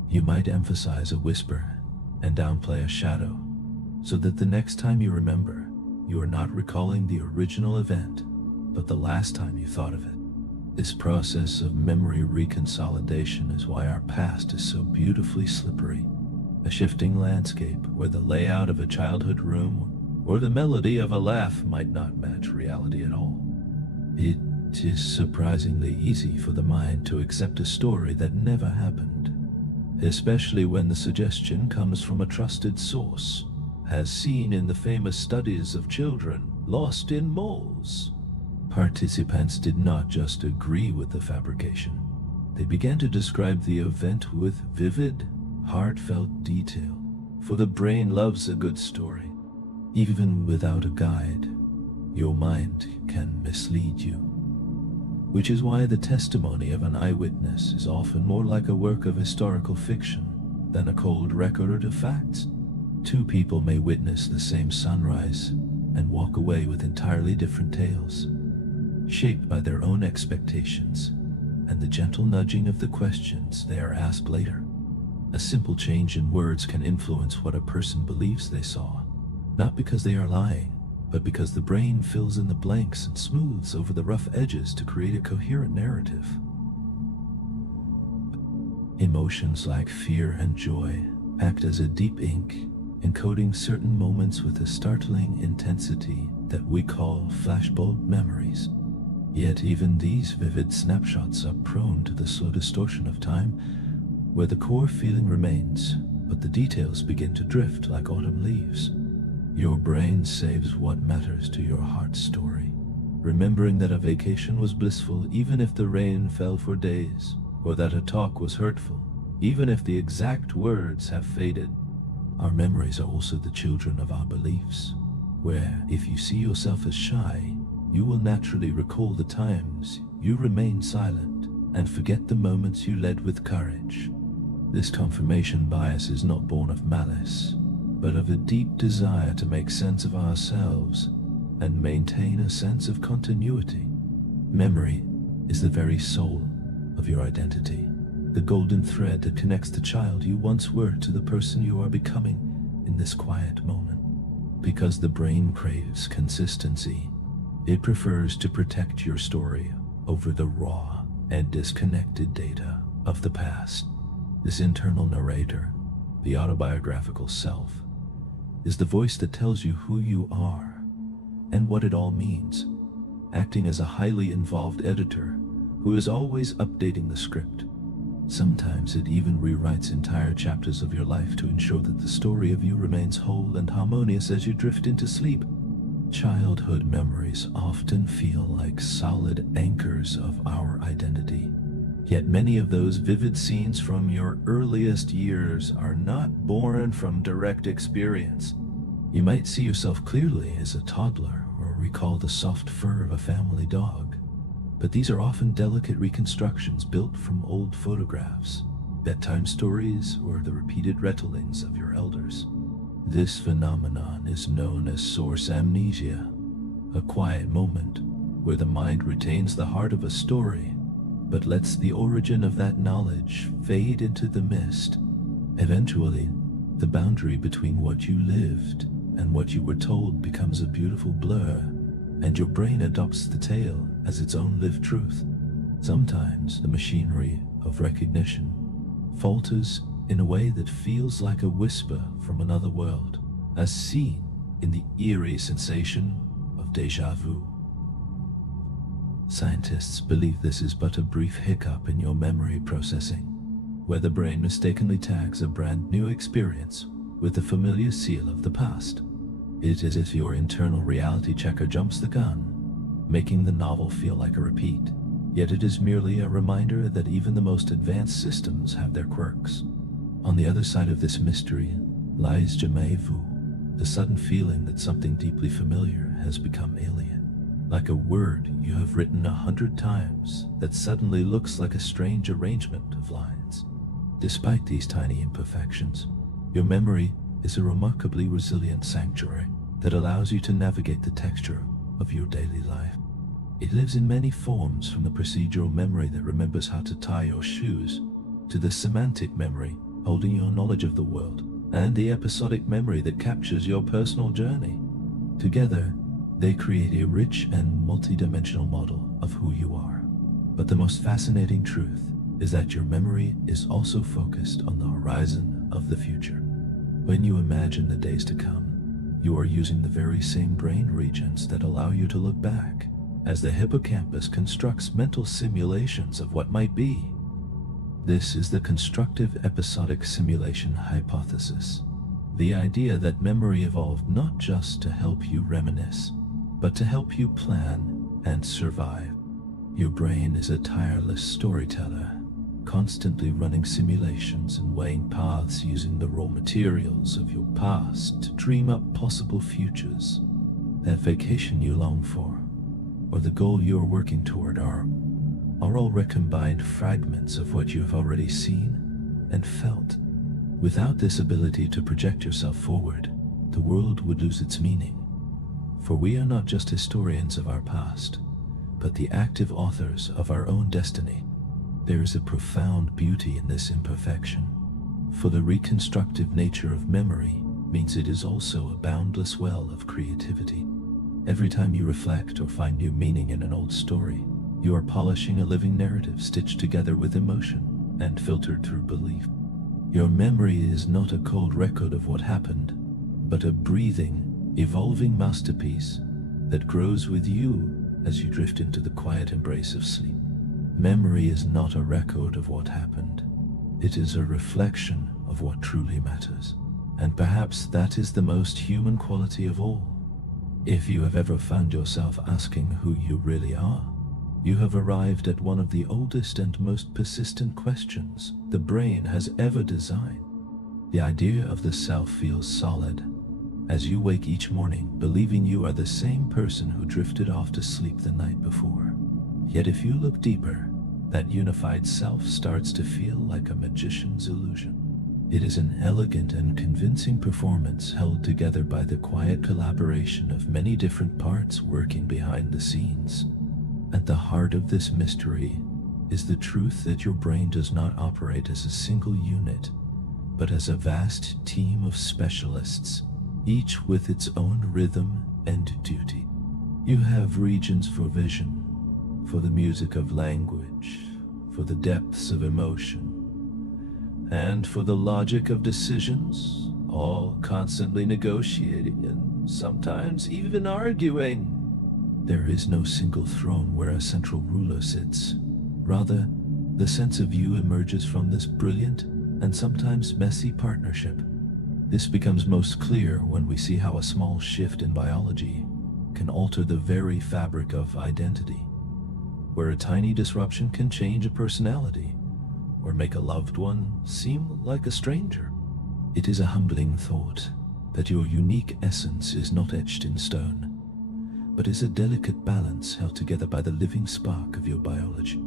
You might emphasize a whisper and downplay a shadow, so that the next time you remember, you are not recalling the original event, but the last time you thought of it. This process of memory reconsolidation is why our past is so beautifully slippery, a shifting landscape where the layout of a childhood room or the melody of a laugh might not match reality at all. It is surprisingly easy for the mind to accept a story that never happened, especially when the suggestion comes from a trusted source, as seen in the famous studies of children lost in moles. Participants did not just agree with the fabrication. They began to describe the event with vivid, heartfelt detail, for the brain loves a good story. Even without a guide, your mind can mislead you, which is why the testimony of an eyewitness is often more like a work of historical fiction than a cold record of facts. Two people may witness the same sunrise and walk away with entirely different tales, shaped by their own expectations and the gentle nudging of the questions they are asked later. A simple change in words can influence what a person believes they saw, not because they are lying, but because the brain fills in the blanks and smooths over the rough edges to create a coherent narrative. Emotions like fear and joy act as a deep ink, encoding certain moments with a startling intensity that we call flashbulb memories. Yet even these vivid snapshots are prone to the slow distortion of time, where the core feeling remains, but the details begin to drift like autumn leaves. Your brain saves what matters to your heart's story, remembering that a vacation was blissful even if the rain fell for days, or that a talk was hurtful, even if the exact words have faded. Our memories are also the children of our beliefs, where if you see yourself as shy, you will naturally recall the times you remained silent and forget the moments you led with courage. This confirmation bias is not born of malice, but of a deep desire to make sense of ourselves and maintain a sense of continuity. Memory is the very soul of your identity, the golden thread that connects the child you once were to the person you are becoming in this quiet moment. Because the brain craves consistency, it prefers to protect your story over the raw and disconnected data of the past. This internal narrator, the autobiographical self, is the voice that tells you who you are and what it all means, acting as a highly involved editor who is always updating the script. Sometimes it even rewrites entire chapters of your life to ensure that the story of you remains whole and harmonious as you drift into sleep. Childhood memories often feel like solid anchors of our identity. Yet many of those vivid scenes from your earliest years are not born from direct experience. You might see yourself clearly as a toddler or recall the soft fur of a family dog, but these are often delicate reconstructions built from old photographs, bedtime stories, or the repeated retellings of your elders. This phenomenon is known as source amnesia, a quiet moment where the mind retains the heart of a story but lets the origin of that knowledge fade into the mist. Eventually, the boundary between what you lived and what you were told becomes a beautiful blur, and your brain adopts the tale as its own lived truth. Sometimes the machinery of recognition falters in a way that feels like a whisper from another world, as seen in the eerie sensation of déjà vu. Scientists believe this is but a brief hiccup in your memory processing, where the brain mistakenly tags a brand new experience with the familiar seal of the past. It is as if your internal reality checker jumps the gun, making the novel feel like a repeat. Yet it is merely a reminder that even the most advanced systems have their quirks. On the other side of this mystery lies jamais vu, the sudden feeling that something deeply familiar has become alien. Like a word you have written 100 times that suddenly looks like a strange arrangement of lines. Despite these tiny imperfections, your memory is a remarkably resilient sanctuary that allows you to navigate the texture of your daily life. It lives in many forms, from the procedural memory that remembers how to tie your shoes, to the semantic memory holding your knowledge of the world, and the episodic memory that captures your personal journey. Together, they create a rich and multidimensional model of who you are. But the most fascinating truth is that your memory is also focused on the horizon of the future. When you imagine the days to come, you are using the very same brain regions that allow you to look back, as the hippocampus constructs mental simulations of what might be. This is the constructive episodic simulation hypothesis, the idea that memory evolved not just to help you reminisce, but to help you plan and survive. Your brain is a tireless storyteller, constantly running simulations and weighing paths using the raw materials of your past to dream up possible futures. That vacation you long for, or the goal you are working toward, are all recombined fragments of what you have already seen and felt. Without this ability to project yourself forward, the world would lose its meaning. For we are not just historians of our past, but the active authors of our own destiny. There is a profound beauty in this imperfection, for the reconstructive nature of memory means it is also a boundless well of creativity. Every time you reflect or find new meaning in an old story, you are polishing a living narrative stitched together with emotion and filtered through belief. Your memory is not a cold record of what happened, but a breathing, evolving masterpiece that grows with you as you drift into the quiet embrace of sleep. Memory is not a record of what happened. It is a reflection of what truly matters. And perhaps that is the most human quality of all. If you have ever found yourself asking who you really are, you have arrived at one of the oldest and most persistent questions the brain has ever designed. The idea of the self feels solid, as you wake each morning believing you are the same person who drifted off to sleep the night before. Yet if you look deeper, that unified self starts to feel like a magician's illusion. It is an elegant and convincing performance held together by the quiet collaboration of many different parts working behind the scenes. At the heart of this mystery is the truth that your brain does not operate as a single unit, but as a vast team of specialists, each with its own rhythm and duty. You have regions for vision, for the music of language, for the depths of emotion, and for the logic of decisions, all constantly negotiating and sometimes even arguing. There is no single throne where a central ruler sits. Rather, the sense of you emerges from this brilliant and sometimes messy partnership. This becomes most clear when we see how a small shift in biology can alter the very fabric of identity, where a tiny disruption can change a personality or make a loved one seem like a stranger. It is a humbling thought that your unique essence is not etched in stone, but is a delicate balance held together by the living spark of your biology.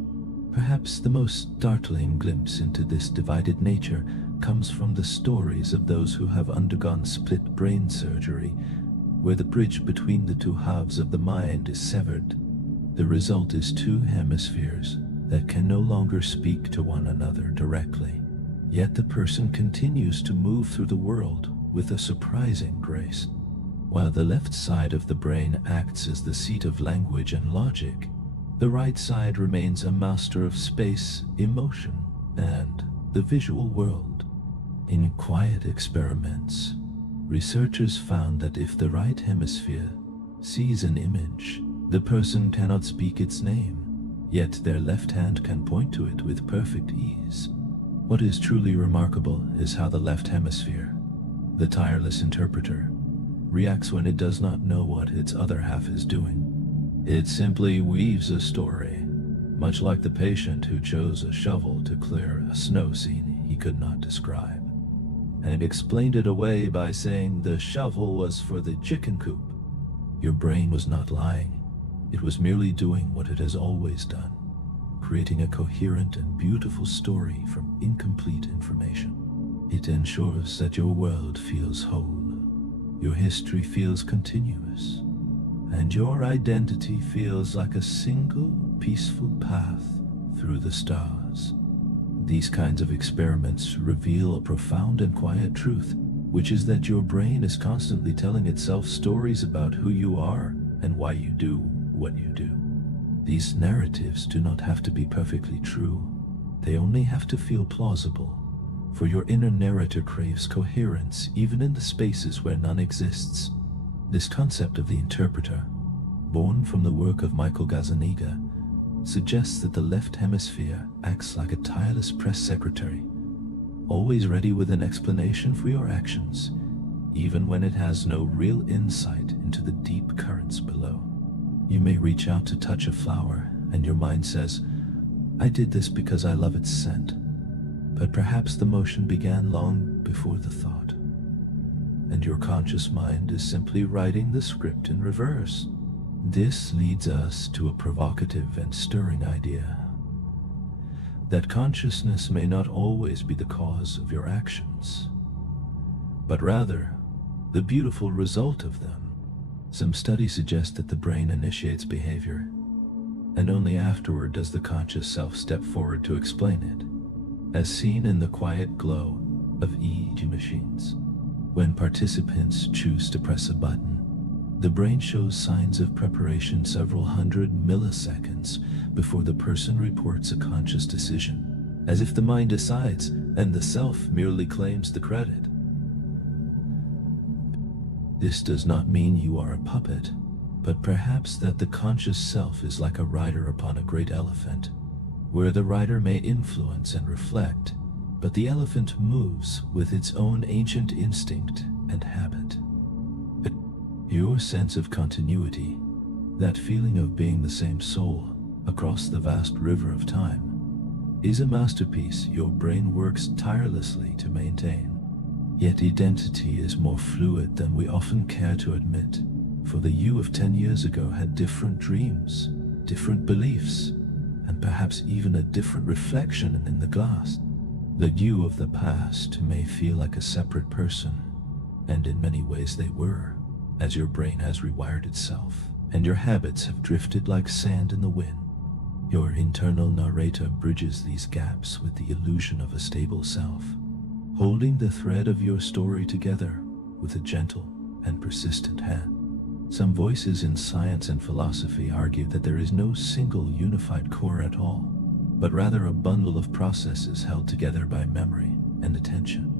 Perhaps the most startling glimpse into this divided nature comes from the stories of those who have undergone split brain surgery, where the bridge between the two halves of the mind is severed. The result is two hemispheres that can no longer speak to one another directly, yet the person continues to move through the world with a surprising grace. While the left side of the brain acts as the seat of language and logic, the right side remains a master of space, emotion, and the visual world. In quiet experiments, researchers found that if the right hemisphere sees an image, the person cannot speak its name, yet their left hand can point to it with perfect ease. What is truly remarkable is how the left hemisphere, the tireless interpreter, reacts when it does not know what its other half is doing. It simply weaves a story, much like the patient who chose a shovel to clear a snow scene he could not describe, and explained it away by saying the shovel was for the chicken coop. Your brain was not lying. It was merely doing what it has always done, creating a coherent and beautiful story from incomplete information. It ensures that your world feels whole, your history feels continuous, and your identity feels like a single peaceful path through the stars. These kinds of experiments reveal a profound and quiet truth, which is that your brain is constantly telling itself stories about who you are and why you do what you do. These narratives do not have to be perfectly true. They only have to feel plausible, for your inner narrator craves coherence even in the spaces where none exists. This concept of the interpreter, born from the work of Michael Gazzaniga, suggests that the left hemisphere acts like a tireless press secretary, always ready with an explanation for your actions, even when it has no real insight into the deep currents below. You may reach out to touch a flower, and your mind says, "I did this because I love its scent." But perhaps the motion began long before the thought, and your conscious mind is simply writing the script in reverse. This leads us to a provocative and stirring idea, that consciousness may not always be the cause of your actions, but rather the beautiful result of them. Some studies suggest that the brain initiates behavior, and only afterward does the conscious self step forward to explain it, as seen in the quiet glow of EEG machines. When participants choose to press a button, the brain shows signs of preparation several hundred milliseconds before the person reports a conscious decision, as if the mind decides and the self merely claims the credit. This does not mean you are a puppet, but perhaps that the conscious self is like a rider upon a great elephant, where the rider may influence and reflect, But the elephant moves with its own ancient instinct and habit. Your sense of continuity, that feeling of being the same soul across the vast river of time, is a masterpiece your brain works tirelessly to maintain. Yet identity is more fluid than we often care to admit, for the you of 10 years ago had different dreams, different beliefs, and perhaps even a different reflection in the glass. The you of the past may feel like a separate person, and in many ways they were, as your brain has rewired itself, and your habits have drifted like sand in the wind. Your internal narrator bridges these gaps with the illusion of a stable self, holding the thread of your story together with a gentle and persistent hand. Some voices in science and philosophy argue that there is no single unified core at all, but rather a bundle of processes held together by memory and attention.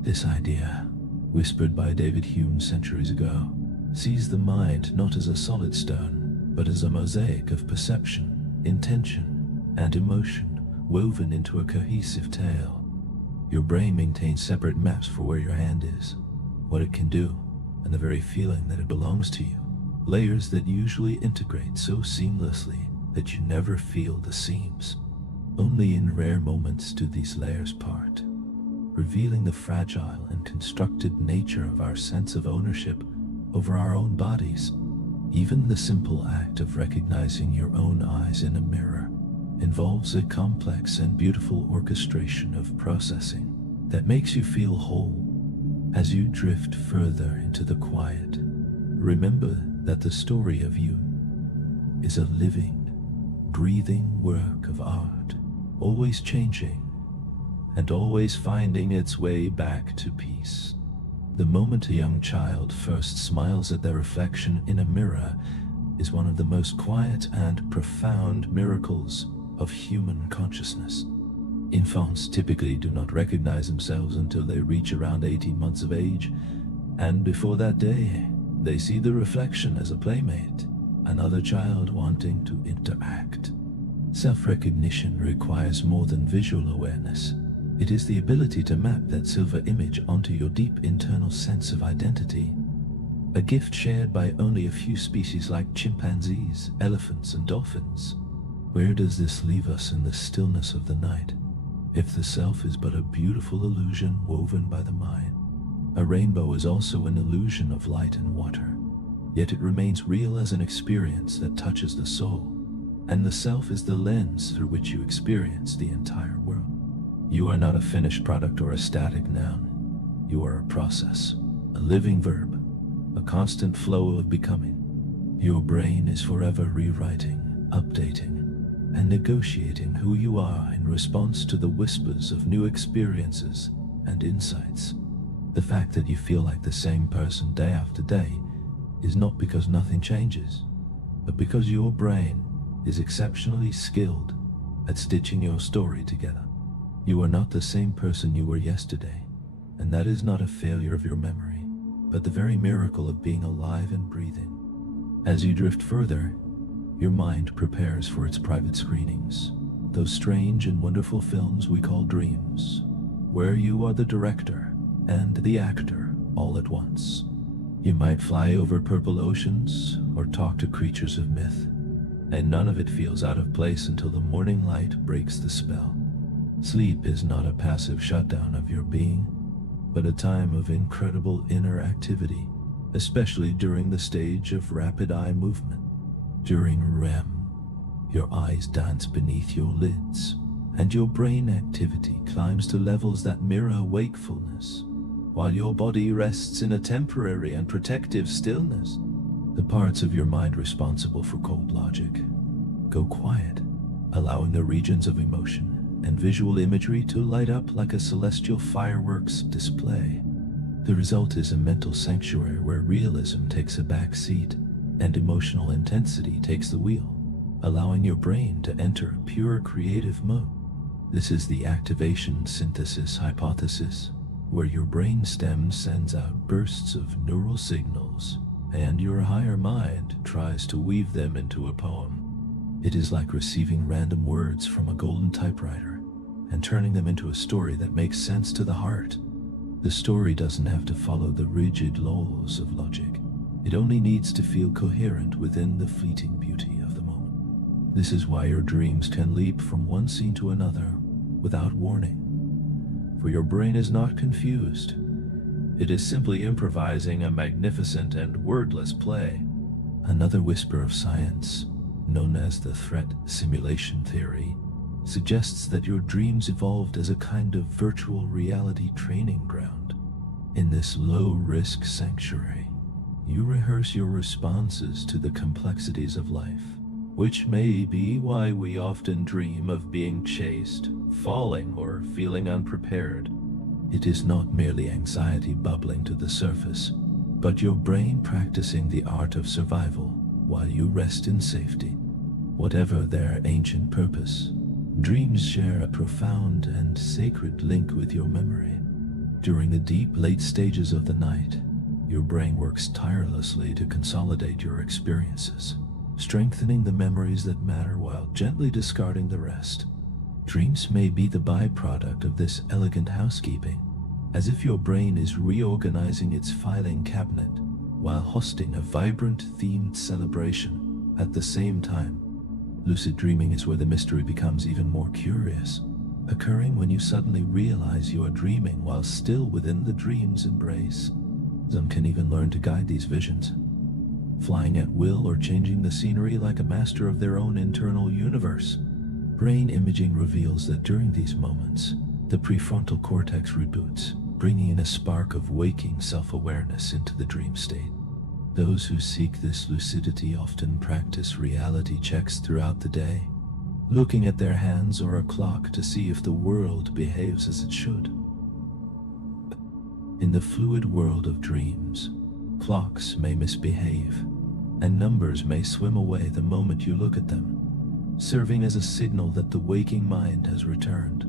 This idea, whispered by David Hume centuries ago, sees the mind not as a solid stone, but as a mosaic of perception, intention, and emotion woven into a cohesive tale. Your brain maintains separate maps for where your hand is, what it can do, and the very feeling that it belongs to you. Layers that usually integrate so seamlessly that you never feel the seams. Only in rare moments do these layers part, revealing the fragile and constructed nature of our sense of ownership over our own bodies. Even the simple act of recognizing your own eyes in a mirror involves a complex and beautiful orchestration of processing that makes you feel whole. As you drift further into the quiet, remember that the story of you is a living, breathing work of art, always changing and always finding its way back to peace. The moment a young child first smiles at their reflection in a mirror is one of the most quiet and profound miracles of human consciousness. Infants typically do not recognize themselves until they reach around 18 months of age, and before that day, they see the reflection as a playmate, another child wanting to interact. Self-recognition requires more than visual awareness. It is the ability to map that silver image onto your deep internal sense of identity, a gift shared by only a few species like chimpanzees, elephants, and dolphins. Where does this leave us in the stillness of the night, if the self is but a beautiful illusion woven by the mind? A rainbow is also an illusion of light and water, yet it remains real as an experience that touches the soul, and the self is the lens through which you experience the entire world. You are not a finished product or a static noun. You are a process, a living verb, a constant flow of becoming. Your brain is forever rewriting, updating, and negotiating who you are in response to the whispers of new experiences and insights. The fact that you feel like the same person day after day is not because nothing changes, but because your brain is exceptionally skilled at stitching your story together. You are not the same person you were yesterday, and that is not a failure of your memory, but the very miracle of being alive and breathing. As you drift further, your mind prepares for its private screenings, those strange and wonderful films we call dreams, where you are the director and the actor all at once. You might fly over purple oceans or talk to creatures of myth, and none of it feels out of place until the morning light breaks the spell. Sleep is not a passive shutdown of your being, but a time of incredible inner activity, especially during the stage of rapid eye movement. During REM, your eyes dance beneath your lids, and your brain activity climbs to levels that mirror wakefulness, while your body rests in a temporary and protective stillness. The parts of your mind responsible for cold logic go quiet, allowing the regions of emotion and visual imagery to light up like a celestial fireworks display. The result is a mental sanctuary where realism takes a back seat and emotional intensity takes the wheel, allowing your brain to enter a pure creative mode. This is the activation synthesis hypothesis, where your brain stem sends out bursts of neural signals and your higher mind tries to weave them into a poem. It is like receiving random words from a golden typewriter, and turning them into a story that makes sense to the heart. The story doesn't have to follow the rigid laws of logic. It only needs to feel coherent within the fleeting beauty of the moment. This is why your dreams can leap from one scene to another without warning. For your brain is not confused. It is simply improvising a magnificent and wordless play. Another whisper of science, known as the threat simulation theory, suggests that your dreams evolved as a kind of virtual reality training ground. In this low-risk sanctuary, you rehearse your responses to the complexities of life, which may be why we often dream of being chased, falling, or feeling unprepared. It is not merely anxiety bubbling to the surface, but your brain practicing the art of survival while you rest in safety. Whatever their ancient purpose, dreams share a profound and sacred link with your memory. During the deep, late stages of the night, your brain works tirelessly to consolidate your experiences, strengthening the memories that matter while gently discarding the rest. Dreams may be the byproduct of this elegant housekeeping, as if your brain is reorganizing its filing cabinet while hosting a vibrant themed celebration at the same time. Lucid dreaming is where the mystery becomes even more curious, occurring when you suddenly realize you are dreaming while still within the dream's embrace. Some can even learn to guide these visions, flying at will or changing the scenery like a master of their own internal universe. Brain imaging reveals that during these moments, the prefrontal cortex reboots, bringing in a spark of waking self-awareness into the dream state. Those who seek this lucidity often practice reality checks throughout the day, looking at their hands or a clock to see if the world behaves as it should. In the fluid world of dreams, clocks may misbehave, and numbers may swim away the moment you look at them, serving as a signal that the waking mind has returned.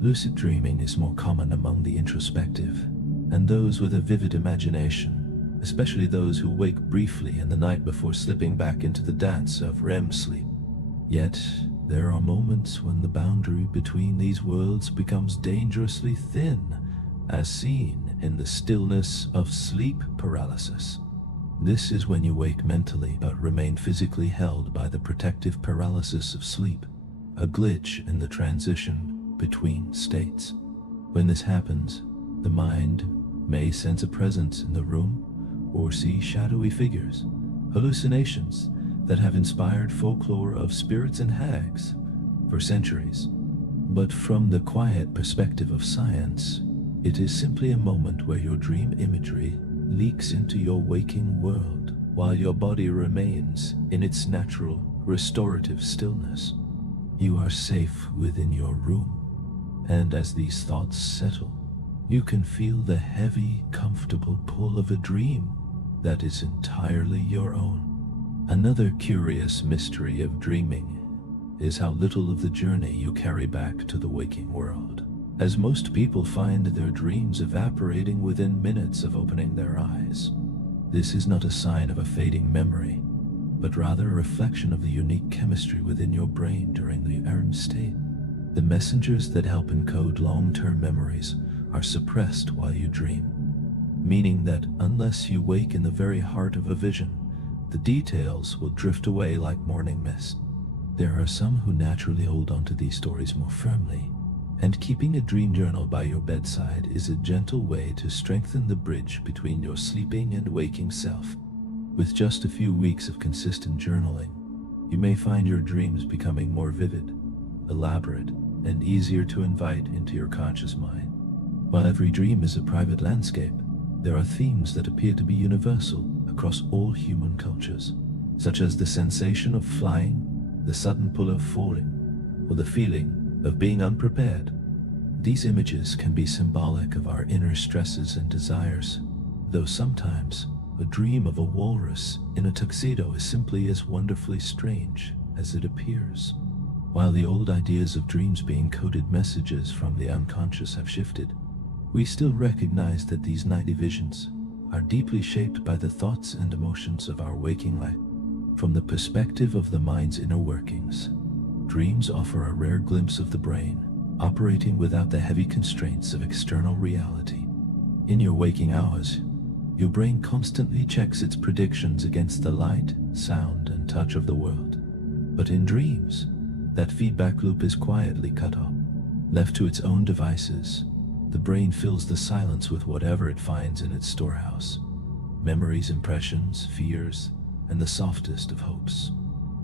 Lucid dreaming is more common among the introspective and those with a vivid imagination, especially those who wake briefly in the night before slipping back into the dance of REM sleep. Yet, there are moments when the boundary between these worlds becomes dangerously thin, as seen in the stillness of sleep paralysis. This is when you wake mentally but remain physically held by the protective paralysis of sleep, a glitch in the transition between states. When this happens, the mind may sense a presence in the room or see shadowy figures, hallucinations that have inspired folklore of spirits and hags for centuries. But from the quiet perspective of science, it is simply a moment where your dream imagery leaks into your waking world while your body remains in its natural, restorative stillness. You are safe within your room, and as these thoughts settle, you can feel the heavy, comfortable pull of a dream that is entirely your own. Another curious mystery of dreaming is how little of the journey you carry back to the waking world, as most people find their dreams evaporating within minutes of opening their eyes. This is not a sign of a fading memory, but rather a reflection of the unique chemistry within your brain during the REM state. The messengers that help encode long-term memories are suppressed while you dream, meaning that unless you wake in the very heart of a vision, the details will drift away like morning mist. There are some who naturally hold on to these stories more firmly, and keeping a dream journal by your bedside is a gentle way to strengthen the bridge between your sleeping and waking self. With just a few weeks of consistent journaling, you may find your dreams becoming more vivid, elaborate, and easier to invite into your conscious mind. While every dream is a private landscape, there are themes that appear to be universal across all human cultures, such as the sensation of flying, the sudden pull of falling, or the feeling of being unprepared. These images can be symbolic of our inner stresses and desires, though sometimes a dream of a walrus in a tuxedo is simply as wonderfully strange as it appears. While the old ideas of dreams being coded messages from the unconscious have shifted, we still recognize that these nightly visions are deeply shaped by the thoughts and emotions of our waking life. From the perspective of the mind's inner workings, dreams offer a rare glimpse of the brain, operating without the heavy constraints of external reality. In your waking hours, your brain constantly checks its predictions against the light, sound, and touch of the world. But in dreams, that feedback loop is quietly cut off. Left to its own devices, the brain fills the silence with whatever it finds in its storehouse. Memories, impressions, fears, and the softest of hopes.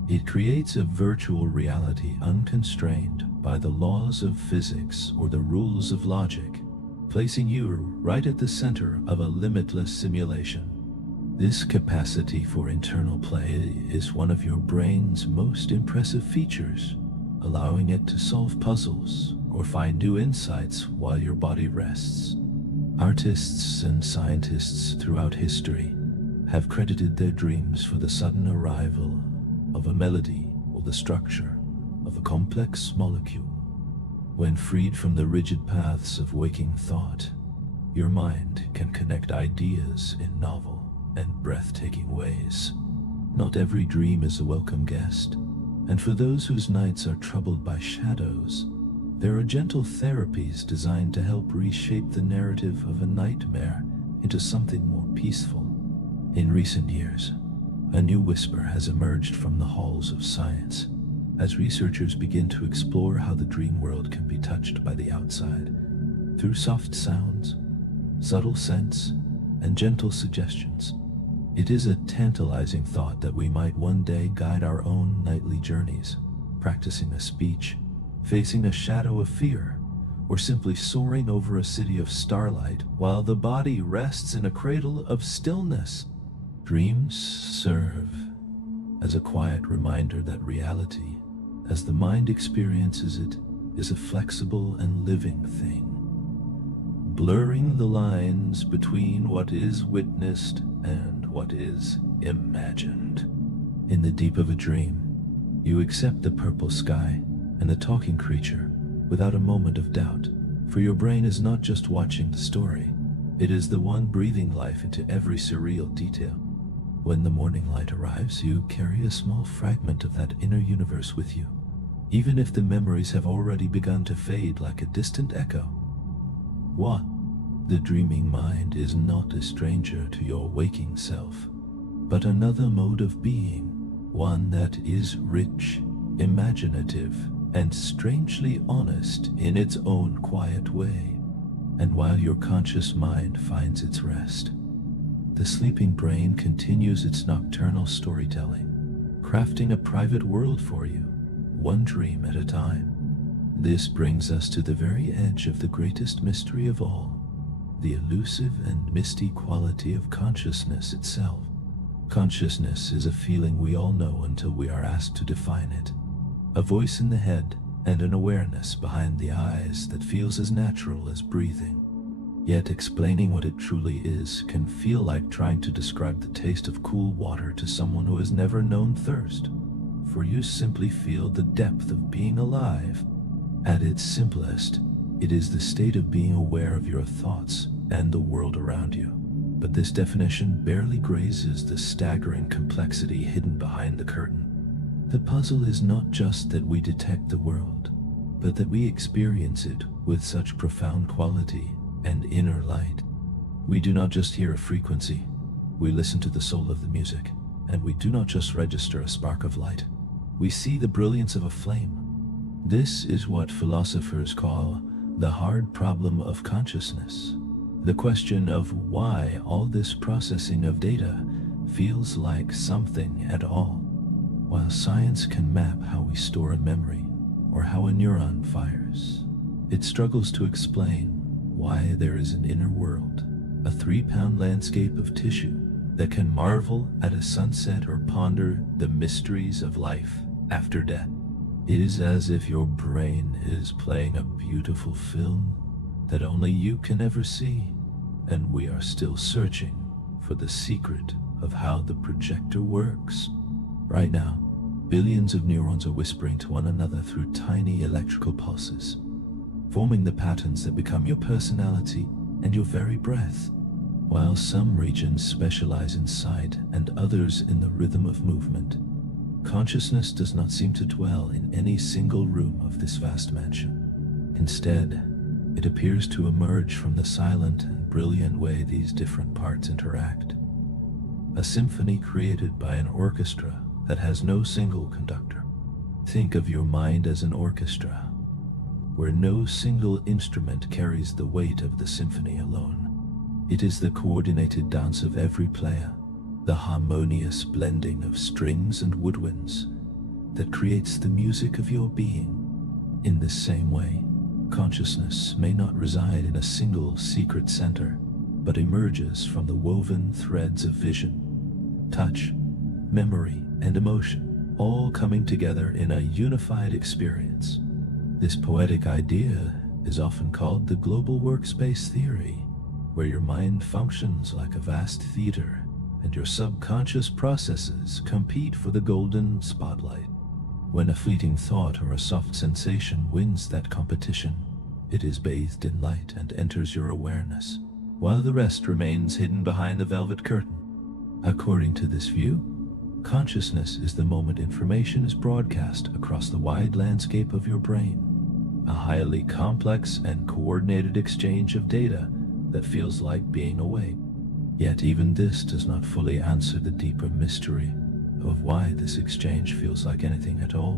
It creates a virtual reality unconstrained by the laws of physics or the rules of logic, placing you right at the center of a limitless simulation. This capacity for internal play is one of your brain's most impressive features, allowing it to solve puzzles or find new insights while your body rests. Artists and scientists throughout history have credited their dreams for the sudden arrival of a melody or the structure of a complex molecule. When freed from the rigid paths of waking thought, your mind can connect ideas in novel and breathtaking ways. Not every dream is a welcome guest, and for those whose nights are troubled by shadows, there are gentle therapies designed to help reshape the narrative of a nightmare into something more peaceful. In recent years, a new whisper has emerged from the halls of science as researchers begin to explore how the dream world can be touched by the outside through soft sounds, subtle scents, and gentle suggestions. It is a tantalizing thought that we might one day guide our own nightly journeys, practicing a speech, facing a shadow of fear, or simply soaring over a city of starlight while the body rests in a cradle of stillness. Dreams serve as a quiet reminder that reality, as the mind experiences it, is a flexible and living thing, blurring the lines between what is witnessed and what is imagined. In the deep of a dream, you accept the purple sky and the talking creature without a moment of doubt, for your brain is not just watching the story, it is the one breathing life into every surreal detail. When the morning light arrives, you carry a small fragment of that inner universe with you, even if the memories have already begun to fade like a distant echo. What? The dreaming mind is not a stranger to your waking self, but another mode of being, one that is rich, imaginative, and strangely honest in its own quiet way. And while your conscious mind finds its rest, the sleeping brain continues its nocturnal storytelling, crafting a private world for you, one dream at a time. This brings us to the very edge of the greatest mystery of all, the elusive and misty quality of consciousness itself. Consciousness is a feeling we all know until we are asked to define it. A voice in the head and an awareness behind the eyes that feels as natural as breathing. Yet explaining what it truly is can feel like trying to describe the taste of cool water to someone who has never known thirst, for you simply feel the depth of being alive. At its simplest, it is the state of being aware of your thoughts and the world around you. But this definition barely grazes the staggering complexity hidden behind the curtain. The puzzle is not just that we detect the world, but that we experience it with such profound quality and inner light. We do not just hear a frequency, we listen to the soul of the music, and we do not just register a spark of light, we see the brilliance of a flame. This is what philosophers call the hard problem of consciousness, the question of why all this processing of data feels like something at all. While science can map how we store a memory or how a neuron fires, it struggles to explain why there is an inner world, a 3-pound landscape of tissue that can marvel at a sunset or ponder the mysteries of life after death. It is as if your brain is playing a beautiful film that only you can ever see, and we are still searching for the secret of how the projector works. Right now, billions of neurons are whispering to one another through tiny electrical pulses, forming the patterns that become your personality and your very breath. While some regions specialize in sight and others in the rhythm of movement, consciousness does not seem to dwell in any single room of this vast mansion. Instead, it appears to emerge from the silent and brilliant way these different parts interact. A symphony created by an orchestra that has no single conductor. Think of your mind as an orchestra, where no single instrument carries the weight of the symphony alone. It is the coordinated dance of every player, the harmonious blending of strings and woodwinds that creates the music of your being. In this same way, consciousness may not reside in a single secret center, but emerges from the woven threads of vision, touch, memory, and emotion, all coming together in a unified experience. This poetic idea is often called the global workspace theory, where your mind functions like a vast theater and your subconscious processes compete for the golden spotlight. When a fleeting thought or a soft sensation wins that competition, it is bathed in light and enters your awareness, while the rest remains hidden behind the velvet curtain. According to this view, consciousness is the moment information is broadcast across the wide landscape of your brain, a highly complex and coordinated exchange of data that feels like being awake. Yet even this does not fully answer the deeper mystery of why this exchange feels like anything at all.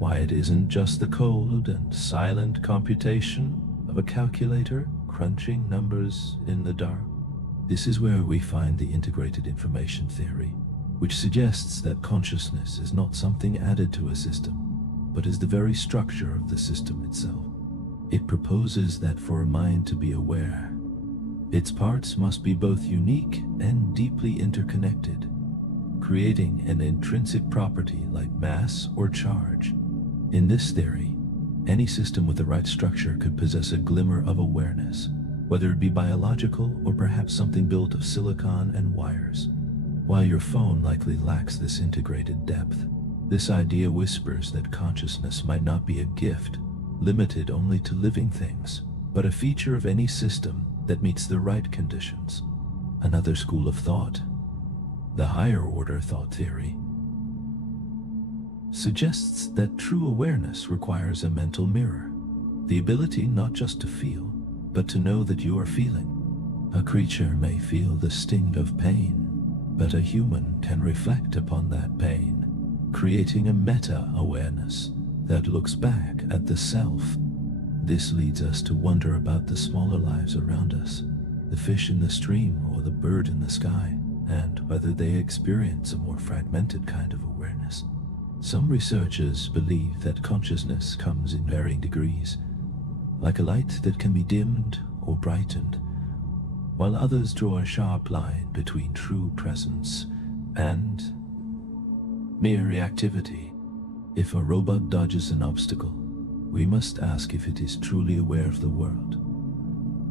Why it isn't just the cold and silent computation of a calculator crunching numbers in the dark. This is where we find the integrated information theory, which suggests that consciousness is not something added to a system, but is the very structure of the system itself. It proposes that for a mind to be aware, its parts must be both unique and deeply interconnected, creating an intrinsic property like mass or charge. In this theory, any system with the right structure could possess a glimmer of awareness, whether it be biological or perhaps something built of silicon and wires. While your phone likely lacks this integrated depth, this idea whispers that consciousness might not be a gift, limited only to living things, but a feature of any system that meets the right conditions. Another school of thought, the higher order thought theory, suggests that true awareness requires a mental mirror, the ability not just to feel, but to know that you are feeling. A creature may feel the sting of pain, but a human can reflect upon that pain, creating a meta-awareness that looks back at the self. This leads us to wonder about the smaller lives around us, the fish in the stream or the bird in the sky, and whether they experience a more fragmented kind of awareness. Some researchers believe that consciousness comes in varying degrees, like a light that can be dimmed or brightened, while others draw a sharp line between true presence and mere reactivity. If a robot dodges an obstacle, we must ask if it is truly aware of the world,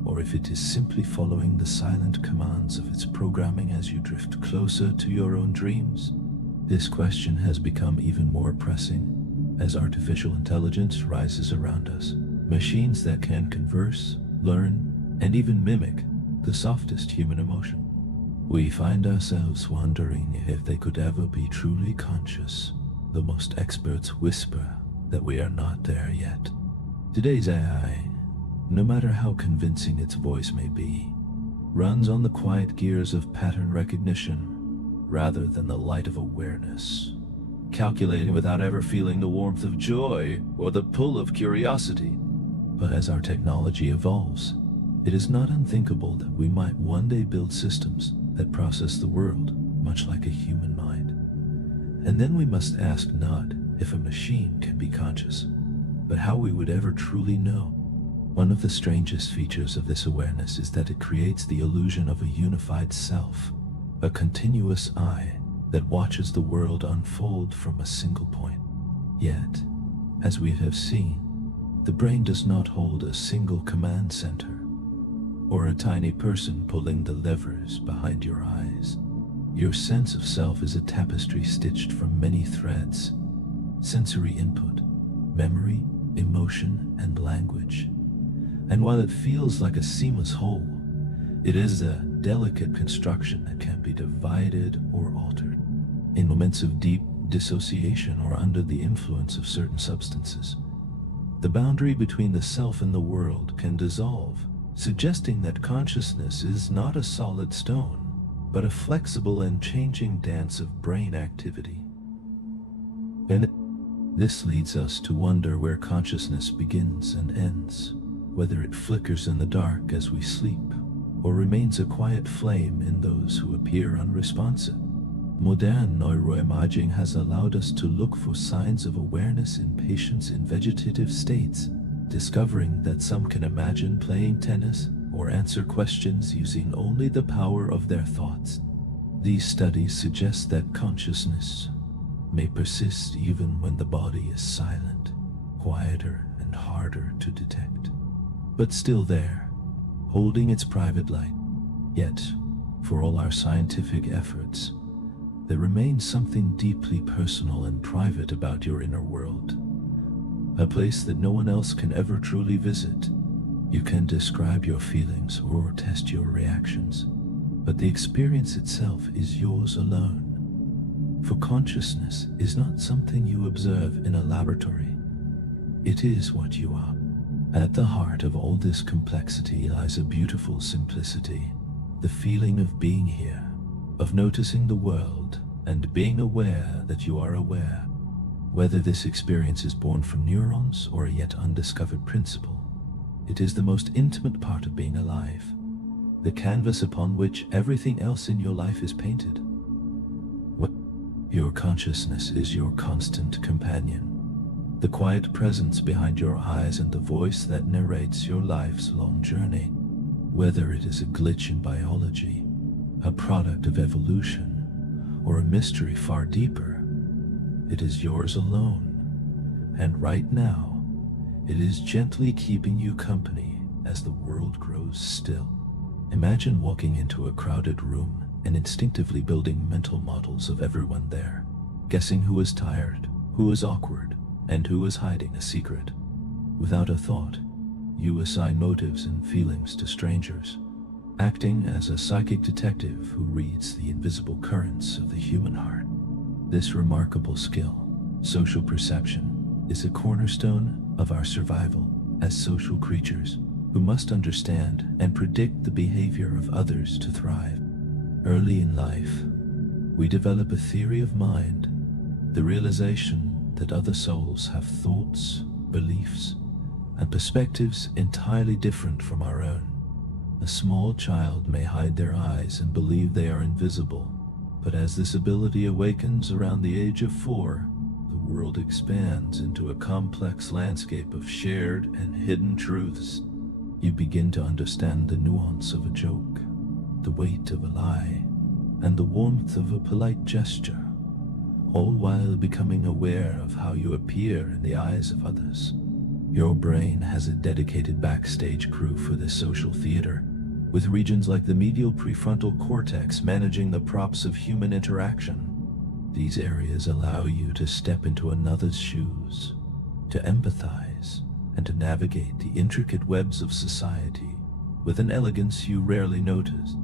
or if it is simply following the silent commands of its programming as you drift closer to your own dreams. This question has become even more pressing as artificial intelligence rises around us. Machines that can converse, learn, and even mimic the softest human emotion. We find ourselves wondering if they could ever be truly conscious. The most experts whisper that we are not there yet. Today's AI, no matter how convincing its voice may be, runs on the quiet gears of pattern recognition rather than the light of awareness, calculating without ever feeling the warmth of joy or the pull of curiosity. But as our technology evolves, it is not unthinkable that we might one day build systems that process the world much like a human mind. And then we must ask not if a machine can be conscious, but how we would ever truly know. One of the strangest features of this awareness is that it creates the illusion of a unified self, a continuous eye that watches the world unfold from a single point. Yet, as we have seen, the brain does not hold a single command center, or a tiny person pulling the levers behind your eyes. Your sense of self is a tapestry stitched from many threads: sensory input, memory, emotion, and language. And while it feels like a seamless whole, it is a delicate construction that can be divided or altered. In moments of deep dissociation or under the influence of certain substances, The boundary between the self and the world can dissolve, suggesting that consciousness is not a solid stone, but a flexible and changing dance of brain activity. And this leads us to wonder where consciousness begins and ends, whether it flickers in the dark as we sleep, or remains a quiet flame in those who appear unresponsive. Modern neuroimaging has allowed us to look for signs of awareness in patients in vegetative states, discovering that some can imagine playing tennis or answer questions using only the power of their thoughts. These studies suggest that consciousness may persist even when the body is silent, quieter and harder to detect, but still there, holding its private light. Yet, for all our scientific efforts, there remains something deeply personal and private about your inner world, a place that no one else can ever truly visit. You can describe your feelings or test your reactions, but the experience itself is yours alone. For consciousness is not something you observe in a laboratory. It is what you are. At the heart of all this complexity lies a beautiful simplicity, the feeling of being here, of noticing the world, and being aware that you are aware. Whether this experience is born from neurons or a yet undiscovered principle, it is the most intimate part of being alive, the canvas upon which everything else in your life is painted. Your consciousness is your constant companion, the quiet presence behind your eyes and the voice that narrates your life's long journey. Whether it is a glitch in biology, a product of evolution, or a mystery far deeper, it is yours alone, and right now, it is gently keeping you company as the world grows still. Imagine walking into a crowded room and instinctively building mental models of everyone there, guessing who is tired, who is awkward, and who is hiding a secret. Without a thought, you assign motives and feelings to strangers, acting as a psychic detective who reads the invisible currents of the human heart. This remarkable skill, social perception, is a cornerstone of our survival as social creatures who must understand and predict the behavior of others to thrive. Early in life, we develop a theory of mind, the realization that other souls have thoughts, beliefs, and perspectives entirely different from our own. A small child may hide their eyes and believe they are invisible, but as this ability awakens around the age of 4, the world expands into a complex landscape of shared and hidden truths. You begin to understand the nuance of a joke, the weight of a lie, and the warmth of a polite gesture, all while becoming aware of how you appear in the eyes of others. Your brain has a dedicated backstage crew for this social theater, with regions like the medial prefrontal cortex managing the props of human interaction. These areas allow you to step into another's shoes, to empathize, and to navigate the intricate webs of society with an elegance you rarely notice.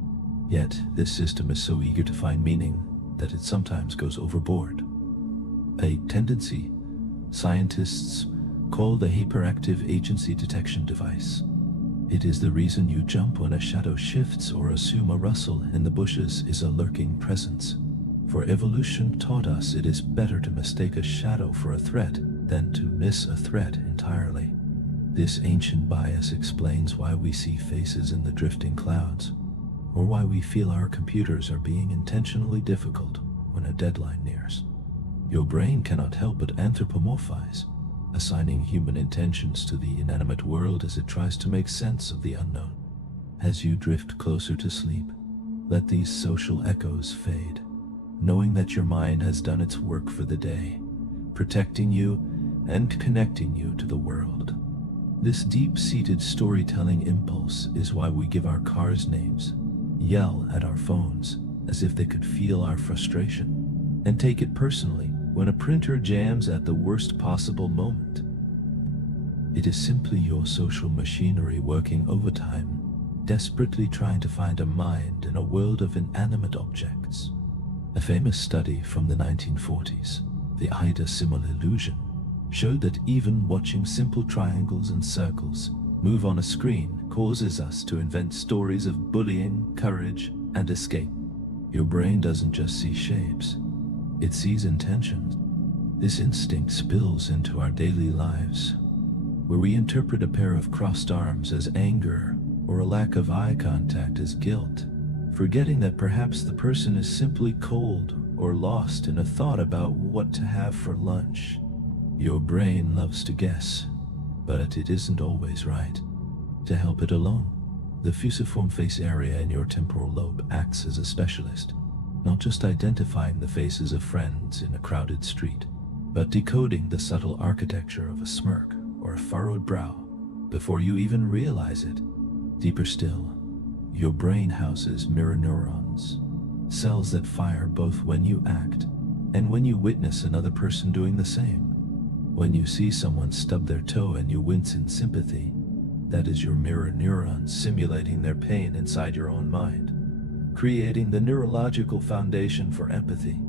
Yet, this system is so eager to find meaning that it sometimes goes overboard. A tendency scientists call the hyperactive agency detection device. It is the reason you jump when a shadow shifts or assume a rustle in the bushes is a lurking presence. For evolution taught us it is better to mistake a shadow for a threat than to miss a threat entirely. This ancient bias explains why we see faces in the drifting clouds, or why we feel our computers are being intentionally difficult when a deadline nears. Your brain cannot help but anthropomorphize, assigning human intentions to the inanimate world as it tries to make sense of the unknown. As you drift closer to sleep, let these social echoes fade, knowing that your mind has done its work for the day, protecting you and connecting you to the world. This deep-seated storytelling impulse is why we give our cars names, yell at our phones as if they could feel our frustration, and take it personally when a printer jams at the worst possible moment. It is simply your social machinery working overtime, desperately trying to find a mind in a world of inanimate objects. A famous study from the 1940s, the Ida-Simul illusion, showed that even watching simple triangles and circles move on a screen causes us to invent stories of bullying, courage, and escape. Your brain doesn't just see shapes, it sees intentions. This instinct spills into our daily lives, where we interpret a pair of crossed arms as anger or a lack of eye contact as guilt, forgetting that perhaps the person is simply cold or lost in a thought about what to have for lunch. Your brain loves to guess, but it isn't always right. To help it along, the fusiform face area in your temporal lobe acts as a specialist, not just identifying the faces of friends in a crowded street, but decoding the subtle architecture of a smirk or a furrowed brow before you even realize it. Deeper still, your brain houses mirror neurons, cells that fire both when you act and when you witness another person doing the same. When you see someone stub their toe and you wince in sympathy, that is your mirror neurons simulating their pain inside your own mind, creating the neurological foundation for empathy.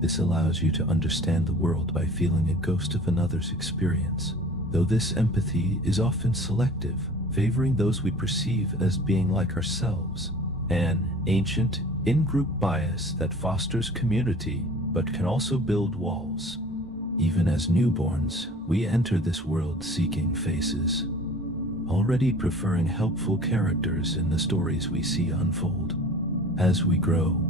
This allows you to understand the world by feeling a ghost of another's experience, though this empathy is often selective, favoring those we perceive as being like ourselves. An ancient, in-group bias that fosters community but can also build walls. Even as newborns, we enter this world seeking faces, already preferring helpful characters in the stories we see unfold. As we grow,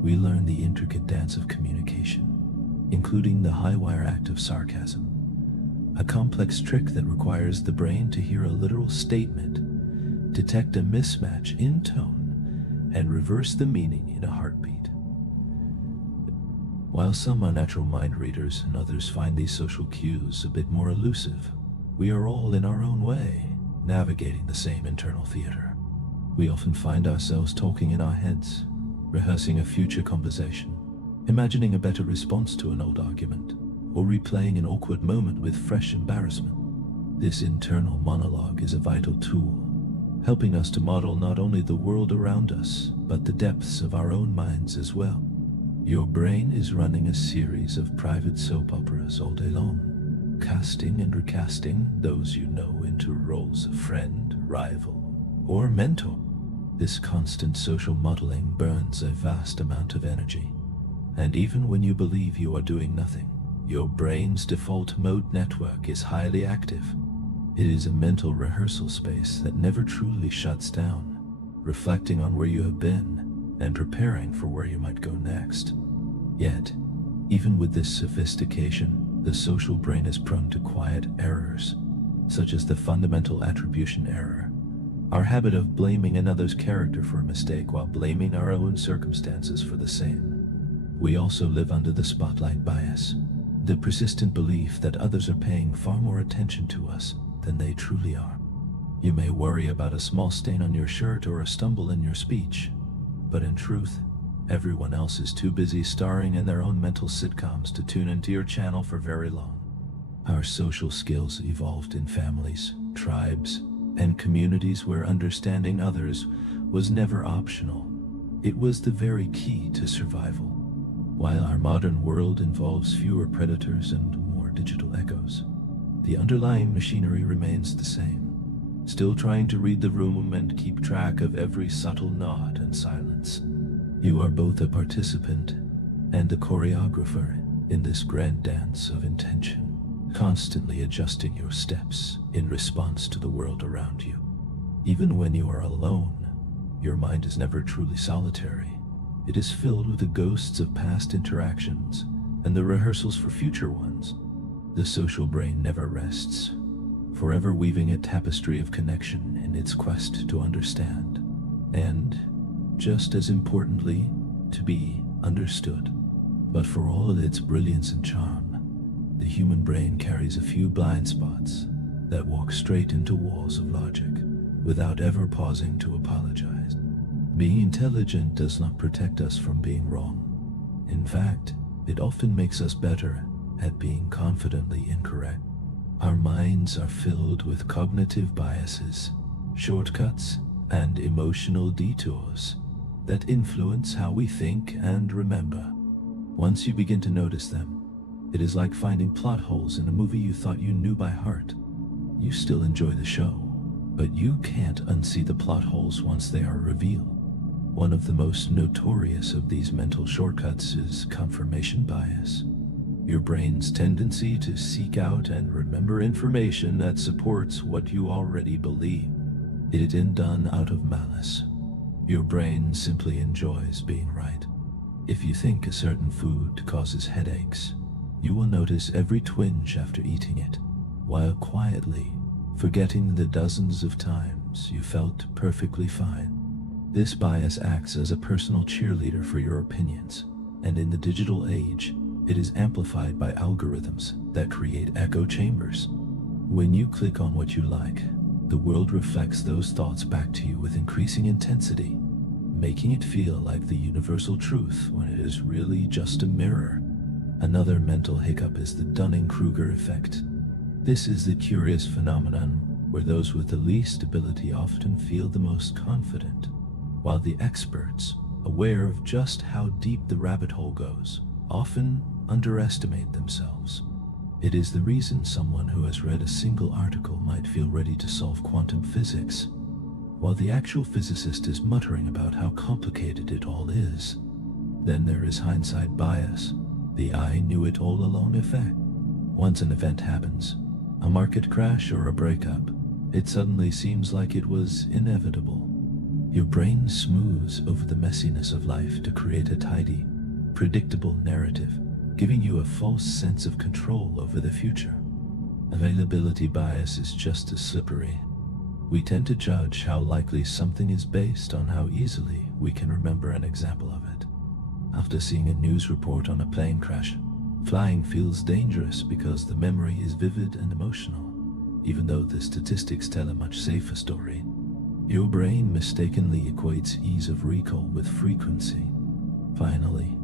we learn the intricate dance of communication, including the high-wire act of sarcasm, a complex trick that requires the brain to hear a literal statement, detect a mismatch in tone, and reverse the meaning in a heartbeat. While some unnatural mind readers and others find these social cues a bit more elusive, we are all in our own way navigating the same internal theater. We often find ourselves talking in our heads, rehearsing a future conversation, imagining a better response to an old argument, or replaying an awkward moment with fresh embarrassment. This internal monologue is a vital tool, helping us to model not only the world around us, but the depths of our own minds as well. Your brain is running a series of private soap operas all day long, casting and recasting those you know into roles of friend, rival, or mentor. This constant social modeling burns a vast amount of energy, and even when you believe you are doing nothing, your brain's default mode network is highly active. It is a mental rehearsal space that never truly shuts down, reflecting on where you have been and preparing for where you might go next. Yet, even with this sophistication, the social brain is prone to quiet errors, such as the fundamental attribution error, our habit of blaming another's character for a mistake while blaming our own circumstances for the same. We also live under the spotlight bias, the persistent belief that others are paying far more attention to us than they truly are. You may worry about a small stain on your shirt or a stumble in your speech, but in truth, everyone else is too busy starring in their own mental sitcoms to tune into your channel for very long. Our social skills evolved in families, tribes, and communities where understanding others was never optional. It was the very key to survival. While our modern world involves fewer predators and more digital echoes, the underlying machinery remains the same, still trying to read the room and keep track of every subtle nod and silence. You are both a participant and a choreographer in this grand dance of intention, constantly adjusting your steps in response to the world around you. Even when you are alone, your mind is never truly solitary. It is filled with the ghosts of past interactions and the rehearsals for future ones. The social brain never rests, forever weaving a tapestry of connection in its quest to understand, and, just as importantly, to be understood. But for all of its brilliance and charm, the human brain carries a few blind spots that walk straight into walls of logic without ever pausing to apologize. Being intelligent does not protect us from being wrong. In fact, it often makes us better at being confidently incorrect. Our minds are filled with cognitive biases, shortcuts, and emotional detours that influence how we think and remember. Once you begin to notice them, It is like finding plot holes in a movie you thought you knew by heart. You still enjoy the show, but you can't unsee the plot holes once they are revealed. One of the most notorious of these mental shortcuts is confirmation bias. Your brain's tendency to seek out and remember information that supports what you already believe. It isn't done out of malice. Your brain simply enjoys being right. If you think a certain food causes headaches, you will notice every twinge after eating it, while quietly forgetting the dozens of times you felt perfectly fine. This bias acts as a personal cheerleader for your opinions, and in the digital age, it is amplified by algorithms that create echo chambers. When you click on what you like, the world reflects those thoughts back to you with increasing intensity, making it feel like the universal truth when it is really just a mirror. Another mental hiccup is the Dunning-Kruger effect. This is the curious phenomenon where those with the least ability often feel the most confident, while the experts, aware of just how deep the rabbit hole goes, often underestimate themselves. It is the reason someone who has read a single article might feel ready to solve quantum physics, while the actual physicist is muttering about how complicated it all is. Then there is hindsight bias, the "I knew it all along" effect. Once an event happens, a market crash or a breakup, it suddenly seems like it was inevitable. Your brain smooths over the messiness of life to create a tidy, predictable narrative, giving you a false sense of control over the future. Availability bias is just as slippery. We tend to judge how likely something is based on how easily we can remember an example of it. After seeing a news report on a plane crash, flying feels dangerous because the memory is vivid and emotional, even though the statistics tell a much safer story. Your brain mistakenly equates ease of recall with frequency. Finally,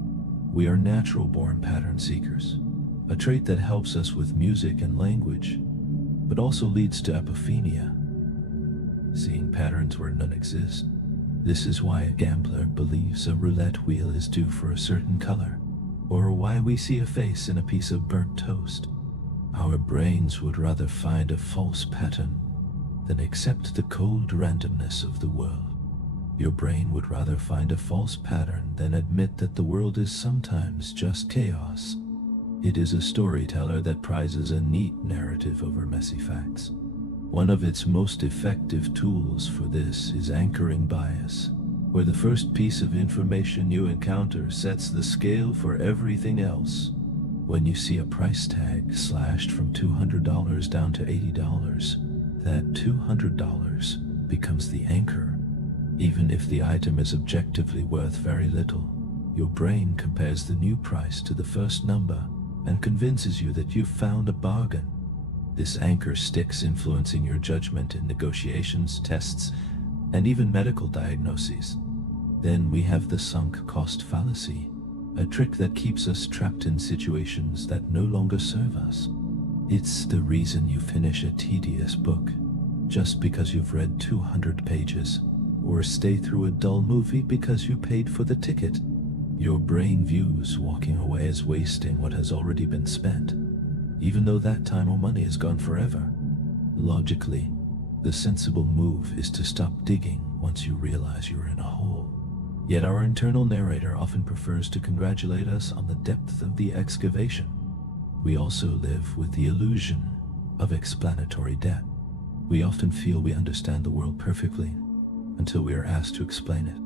we are natural-born pattern seekers, a trait that helps us with music and language, but also leads to apophenia, seeing patterns where none exist. This is why a gambler believes a roulette wheel is due for a certain color, or why we see a face in a piece of burnt toast. Our brains would rather find a false pattern than accept the cold randomness of the world. Your brain would rather find a false pattern than admit that the world is sometimes just chaos. It is a storyteller that prizes a neat narrative over messy facts. One of its most effective tools for this is anchoring bias, where the first piece of information you encounter sets the scale for everything else. When you see a price tag slashed from $200 down to $80, that $200 becomes the anchor. Even if the item is objectively worth very little, your brain compares the new price to the first number and convinces you that you've found a bargain. This anchor sticks, influencing your judgment in negotiations, tests, and even medical diagnoses. Then we have the sunk cost fallacy, a trick that keeps us trapped in situations that no longer serve us. It's the reason you finish a tedious book just because you've read 200 pages, or stay through a dull movie because you paid for the ticket. Your brain views walking away as wasting what has already been spent, even though that time or money is gone forever. Logically, the sensible move is to stop digging once you realize you're in a hole. Yet our internal narrator often prefers to congratulate us on the depth of the excavation. We also live with the illusion of explanatory depth. We often feel we understand the world perfectly until we are asked to explain it.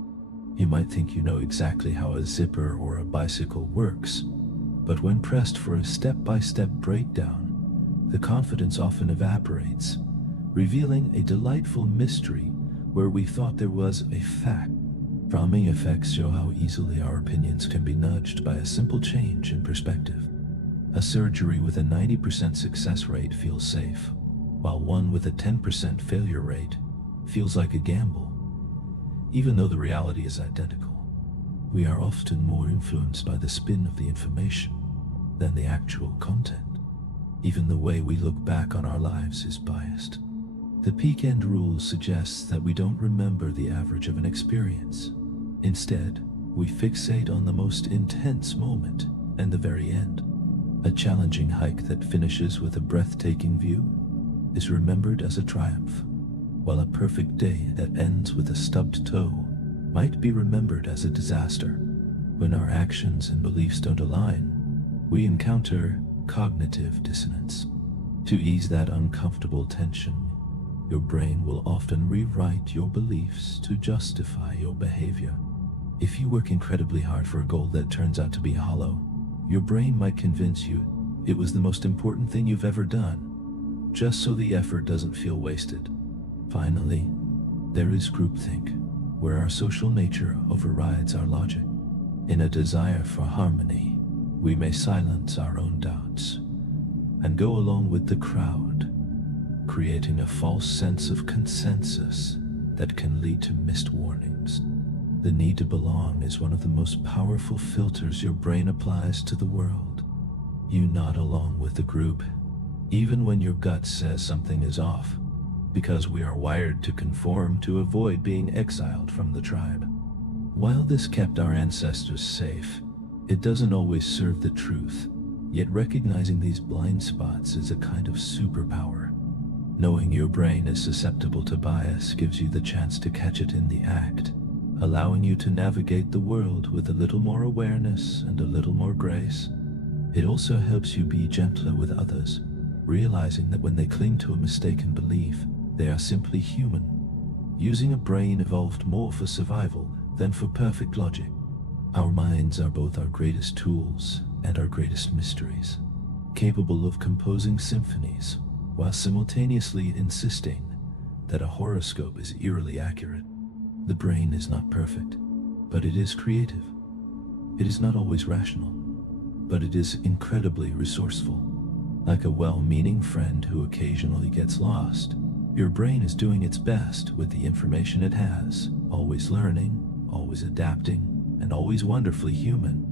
You might think you know exactly how a zipper or a bicycle works, but when pressed for a step-by-step breakdown, the confidence often evaporates, revealing a delightful mystery where we thought there was a fact. Framing effects show how easily our opinions can be nudged by a simple change in perspective. A surgery with a 90% success rate feels safe, while one with a 10% failure rate feels like a gamble, even though the reality is identical. We are often more influenced by the spin of the information than the actual content. Even the way we look back on our lives is biased. The peak end rule suggests that we don't remember the average of an experience. Instead, we fixate on the most intense moment and the very end. A challenging hike that finishes with a breathtaking view is remembered as a triumph, while a perfect day that ends with a stubbed toe might be remembered as a disaster. When our actions and beliefs don't align, we encounter cognitive dissonance. To ease that uncomfortable tension, your brain will often rewrite your beliefs to justify your behavior. If you work incredibly hard for a goal that turns out to be hollow, your brain might convince you it was the most important thing you've ever done, just so the effort doesn't feel wasted. Finally, there is groupthink, where our social nature overrides our logic. In a desire for harmony, we may silence our own doubts and go along with the crowd, creating a false sense of consensus that can lead to missed warnings. The need to belong is one of the most powerful filters your brain applies to the world. You nod along with the group, even when your gut says something is off, because we are wired to conform to avoid being exiled from the tribe. While this kept our ancestors safe, it doesn't always serve the truth, yet recognizing these blind spots is a kind of superpower. Knowing your brain is susceptible to bias gives you the chance to catch it in the act, allowing you to navigate the world with a little more awareness and a little more grace. It also helps you be gentler with others, realizing that when they cling to a mistaken belief, they are simply human, using a brain evolved more for survival than for perfect logic. Our minds are both our greatest tools and our greatest mysteries, capable of composing symphonies while simultaneously insisting that a horoscope is eerily accurate. The brain is not perfect, but it is creative. It is not always rational, but it is incredibly resourceful. Like a well-meaning friend who occasionally gets lost, your brain is doing its best with the information it has, always learning, always adapting, and always wonderfully human.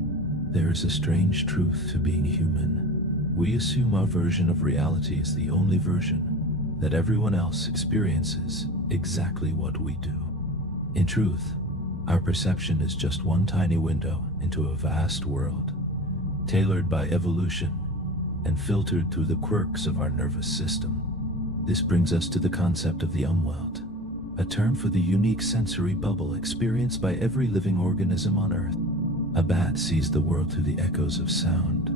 There is a strange truth to being human. We assume our version of reality is the only version, that everyone else experiences exactly what we do. In truth, our perception is just one tiny window into a vast world, tailored by evolution and filtered through the quirks of our nervous system. This brings us to the concept of the unwind, a term for the unique sensory bubble experienced by every living organism on Earth. A bat sees the world through the echoes of sound.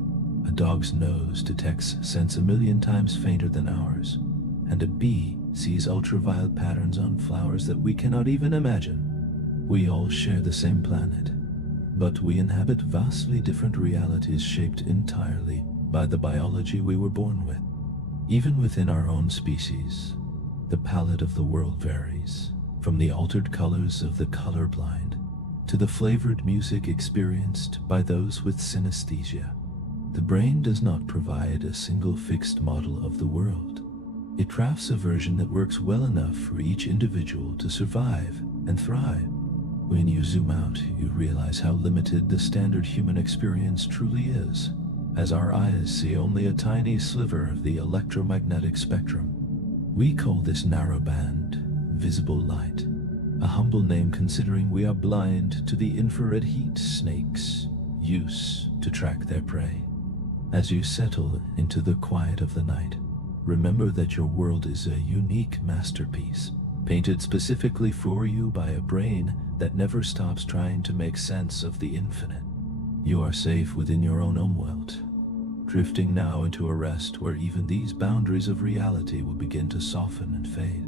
A dog's nose detects scents 1,000,000 times fainter than ours. And a bee sees ultraviolet patterns on flowers that we cannot even imagine. We all share the same planet, but we inhabit vastly different realities shaped entirely by the biology we were born with. Even within our own species, the palette of the world varies, from the altered colors of the colorblind to the flavored music experienced by those with synesthesia. The brain does not provide a single fixed model of the world. It crafts a version that works well enough for each individual to survive and thrive. When you zoom out, you realize how limited the standard human experience truly is, as our eyes see only a tiny sliver of the electromagnetic spectrum. We call this narrowband visible light, a humble name considering we are blind to the infrared heat snakes use to track their prey. As you settle into the quiet of the night, remember that your world is a unique masterpiece, painted specifically for you by a brain that never stops trying to make sense of the infinite. You are safe within your own world, drifting now into a rest where even these boundaries of reality will begin to soften and fade.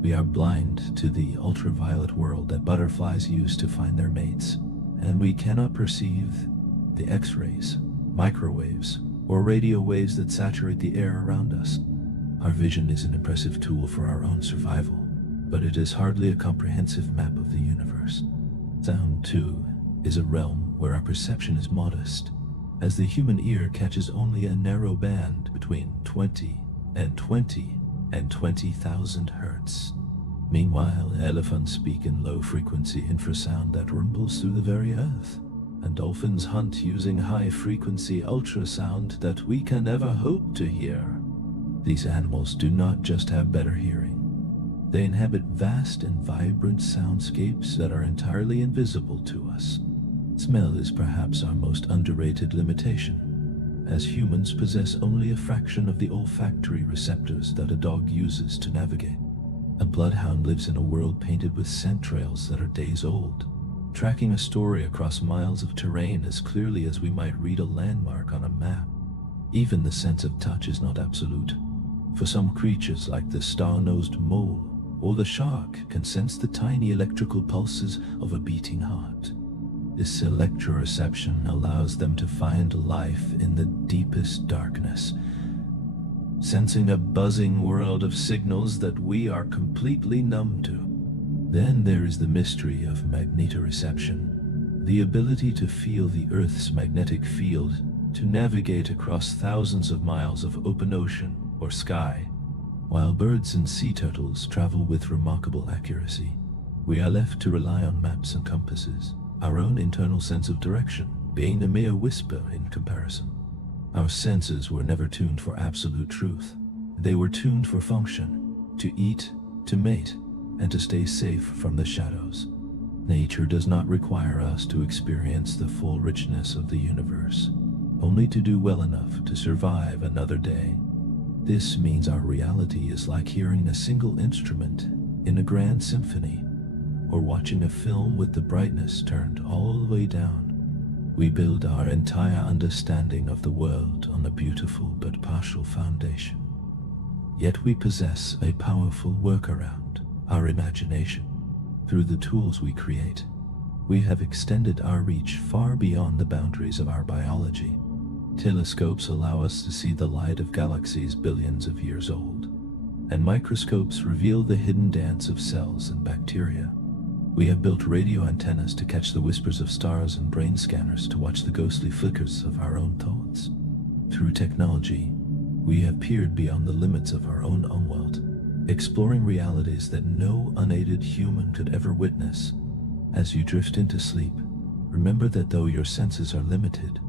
We are blind to the ultraviolet world that butterflies use to find their mates, and we cannot perceive the X-rays, microwaves, or radio waves that saturate the air around us. Our vision is an impressive tool for our own survival, but it is hardly a comprehensive map of the universe. Sound, too, is a realm where our perception is modest, as the human ear catches only a narrow band between 20 and 20,000 hertz. Meanwhile, elephants speak in low-frequency infrasound that rumbles through the very earth, and dolphins hunt using high-frequency ultrasound that we can never hope to hear. These animals do not just have better hearing. They inhabit vast and vibrant soundscapes that are entirely invisible to us. Smell is perhaps our most underrated limitation. as humans possess only a fraction of the olfactory receptors that a dog uses to navigate. A bloodhound lives in a world painted with scent trails that are days old, tracking a story across miles of terrain as clearly as we might read a landmark on a map. Even the sense of touch is not absolute. For some creatures like the star-nosed mole or the shark can sense the tiny electrical pulses of a beating heart. This electroreception allows them to find life in the deepest darkness, sensing a buzzing world of signals that we are completely numb to. Then there is the mystery of magnetoreception, the ability to feel the Earth's magnetic field, to navigate across thousands of miles of open ocean or sky. While birds and sea turtles travel with remarkable accuracy, we are left to rely on maps and compasses, our own internal sense of direction being a mere whisper in comparison. Our senses were never tuned for absolute truth. They were tuned for function, to eat, to mate, and to stay safe from the shadows. Nature does not require us to experience the full richness of the universe, only to do well enough to survive another day. This means our reality is like hearing a single instrument in a grand symphony, or watching a film with the brightness turned all the way down. We build our entire understanding of the world on a beautiful but partial foundation. Yet we possess a powerful workaround, our imagination. Through the tools we create, we have extended our reach far beyond the boundaries of our biology. Telescopes allow us to see the light of galaxies billions of years old, and microscopes reveal the hidden dance of cells and bacteria. We have built radio antennas to catch the whispers of stars and brain scanners to watch the ghostly flickers of our own thoughts. Through technology, we have peered beyond the limits of our own world, exploring realities that no unaided human could ever witness. As you drift into sleep, remember that though your senses are limited,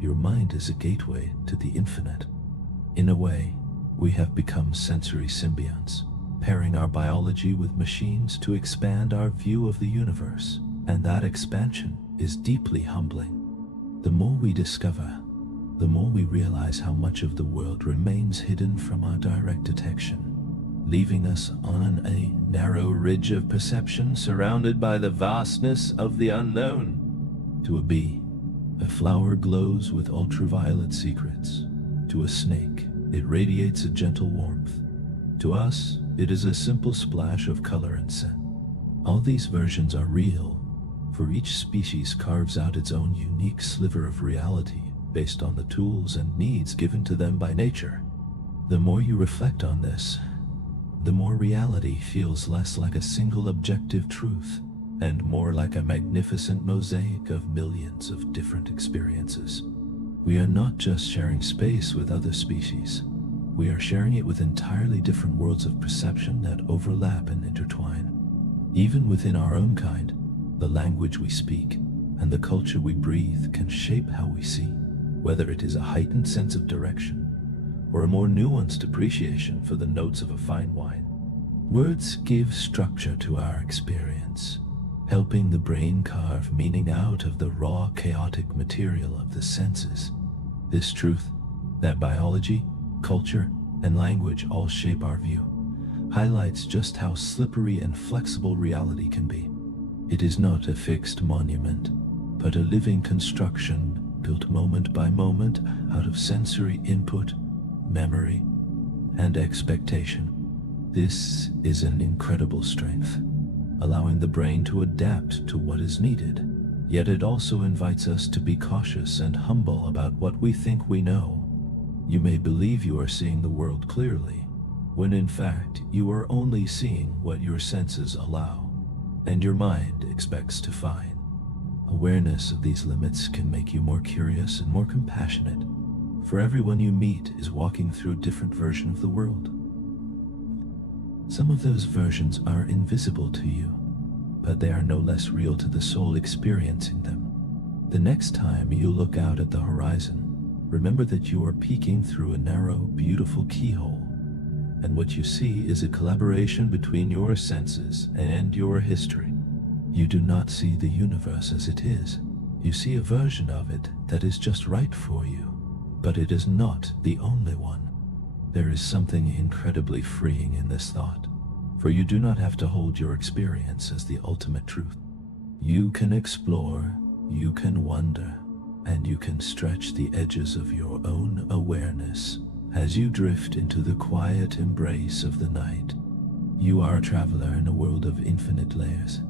your mind is a gateway to the infinite. In a way, we have become sensory symbionts, pairing our biology with machines to expand our view of the universe, and that expansion is deeply humbling. The more we discover, the more we realize how much of the world remains hidden from our direct detection, leaving us on a narrow ridge of perception surrounded by the vastness of the unknown. To a bee, a flower glows with ultraviolet secrets. To a snake, it radiates a gentle warmth. To us, it is a simple splash of color and scent. All these versions are real, for each species carves out its own unique sliver of reality based on the tools and needs given to them by nature. The more you reflect on this, the more reality feels less like a single objective truth and more like a magnificent mosaic of millions of different experiences. We are not just sharing space with other species. We are sharing it with entirely different worlds of perception that overlap and intertwine. Even within our own kind, the language we speak and the culture we breathe can shape how we see, whether it is a heightened sense of direction or a more nuanced appreciation for the notes of a fine wine. Words give structure to our experience, helping the brain carve meaning out of the raw, chaotic material of the senses. This truth, that biology, culture, and language all shape our view, highlights just how slippery and flexible reality can be. It is not a fixed monument, but a living construction built moment by moment out of sensory input, memory, and expectation. This is an incredible strength, allowing the brain to adapt to what is needed. Yet it also invites us to be cautious and humble about what we think we know. You may believe you are seeing the world clearly, when in fact you are only seeing what your senses allow, and your mind expects to find. Awareness of these limits can make you more curious and more compassionate, for everyone you meet is walking through a different version of the world. Some of those versions are invisible to you, but they are no less real to the soul experiencing them. The next time you look out at the horizon, remember that you are peeking through a narrow, beautiful keyhole, and what you see is a collaboration between your senses and your history. You do not see the universe as it is. You see a version of it that is just right for you, But it is not the only one. There is something incredibly freeing in this thought, for you do not have to hold your experience as the ultimate truth. You can explore, you can wonder, and you can stretch the edges of your own awareness as you drift into the quiet embrace of the night. You are a traveler in a world of infinite layers,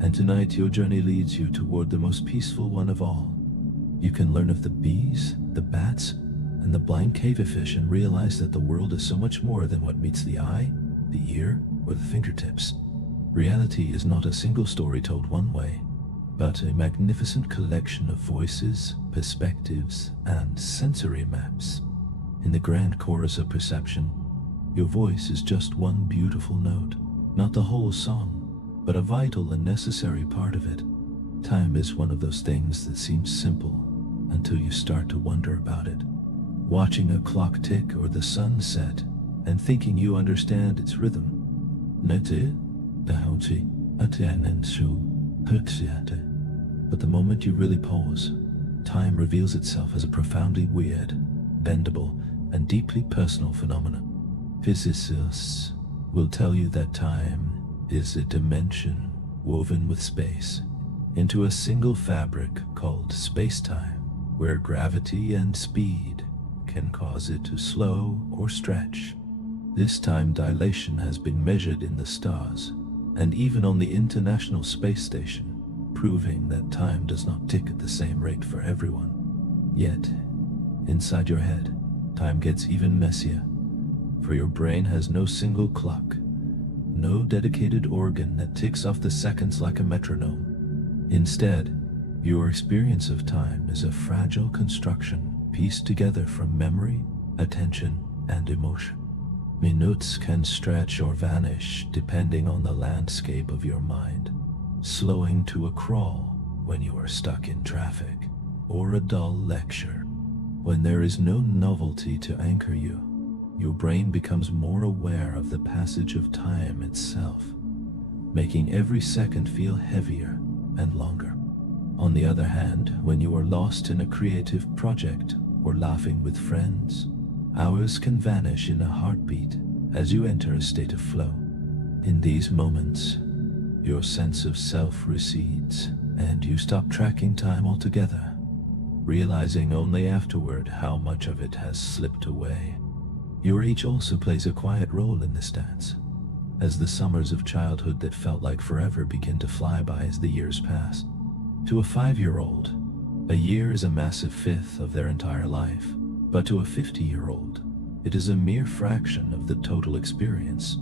and tonight your journey leads you toward the most peaceful one of all. You can learn of the bees, the bats, and the blind cavefish and realize that the world is so much more than what meets the eye, the ear, or the fingertips. Reality is not a single story told one way, but a magnificent collection of voices, perspectives, and sensory maps. In the grand chorus of perception, your voice is just one beautiful note, not the whole song, but a vital and necessary part of it. Time is one of those things that seems simple until you start to wonder about it. Watching a clock tick or the sun set and thinking you understand its rhythm. But the moment you really pause, time reveals itself as a profoundly weird, bendable, and deeply personal phenomenon. Physicists will tell you that time is a dimension woven with space into a single fabric called space-time, where gravity and speed can cause it to slow or stretch. This time dilation has been measured in the stars, and even on the International Space Station, proving that time does not tick at the same rate for everyone. Yet, inside your head, time gets even messier, for your brain has no single clock, no dedicated organ that ticks off the seconds like a metronome. Instead, your experience of time is a fragile construction pieced together from memory, attention, and emotion. Minutes can stretch or vanish depending on the landscape of your mind, slowing to a crawl when you are stuck in traffic, or a dull lecture. When there is no novelty to anchor you, your brain becomes more aware of the passage of time itself, making every second feel heavier and longer. On the other hand, when you are lost in a creative project or laughing with friends, hours can vanish in a heartbeat as you enter a state of flow. In these moments, your sense of self recedes and you stop tracking time altogether, realizing only afterward how much of it has slipped away. Your age also plays a quiet role in this dance, as the summers of childhood that felt like forever begin to fly by as the years pass. To a 5-year-old, a year is a massive fifth of their entire life, but to a 50-year-old, it is a mere fraction of the total experience.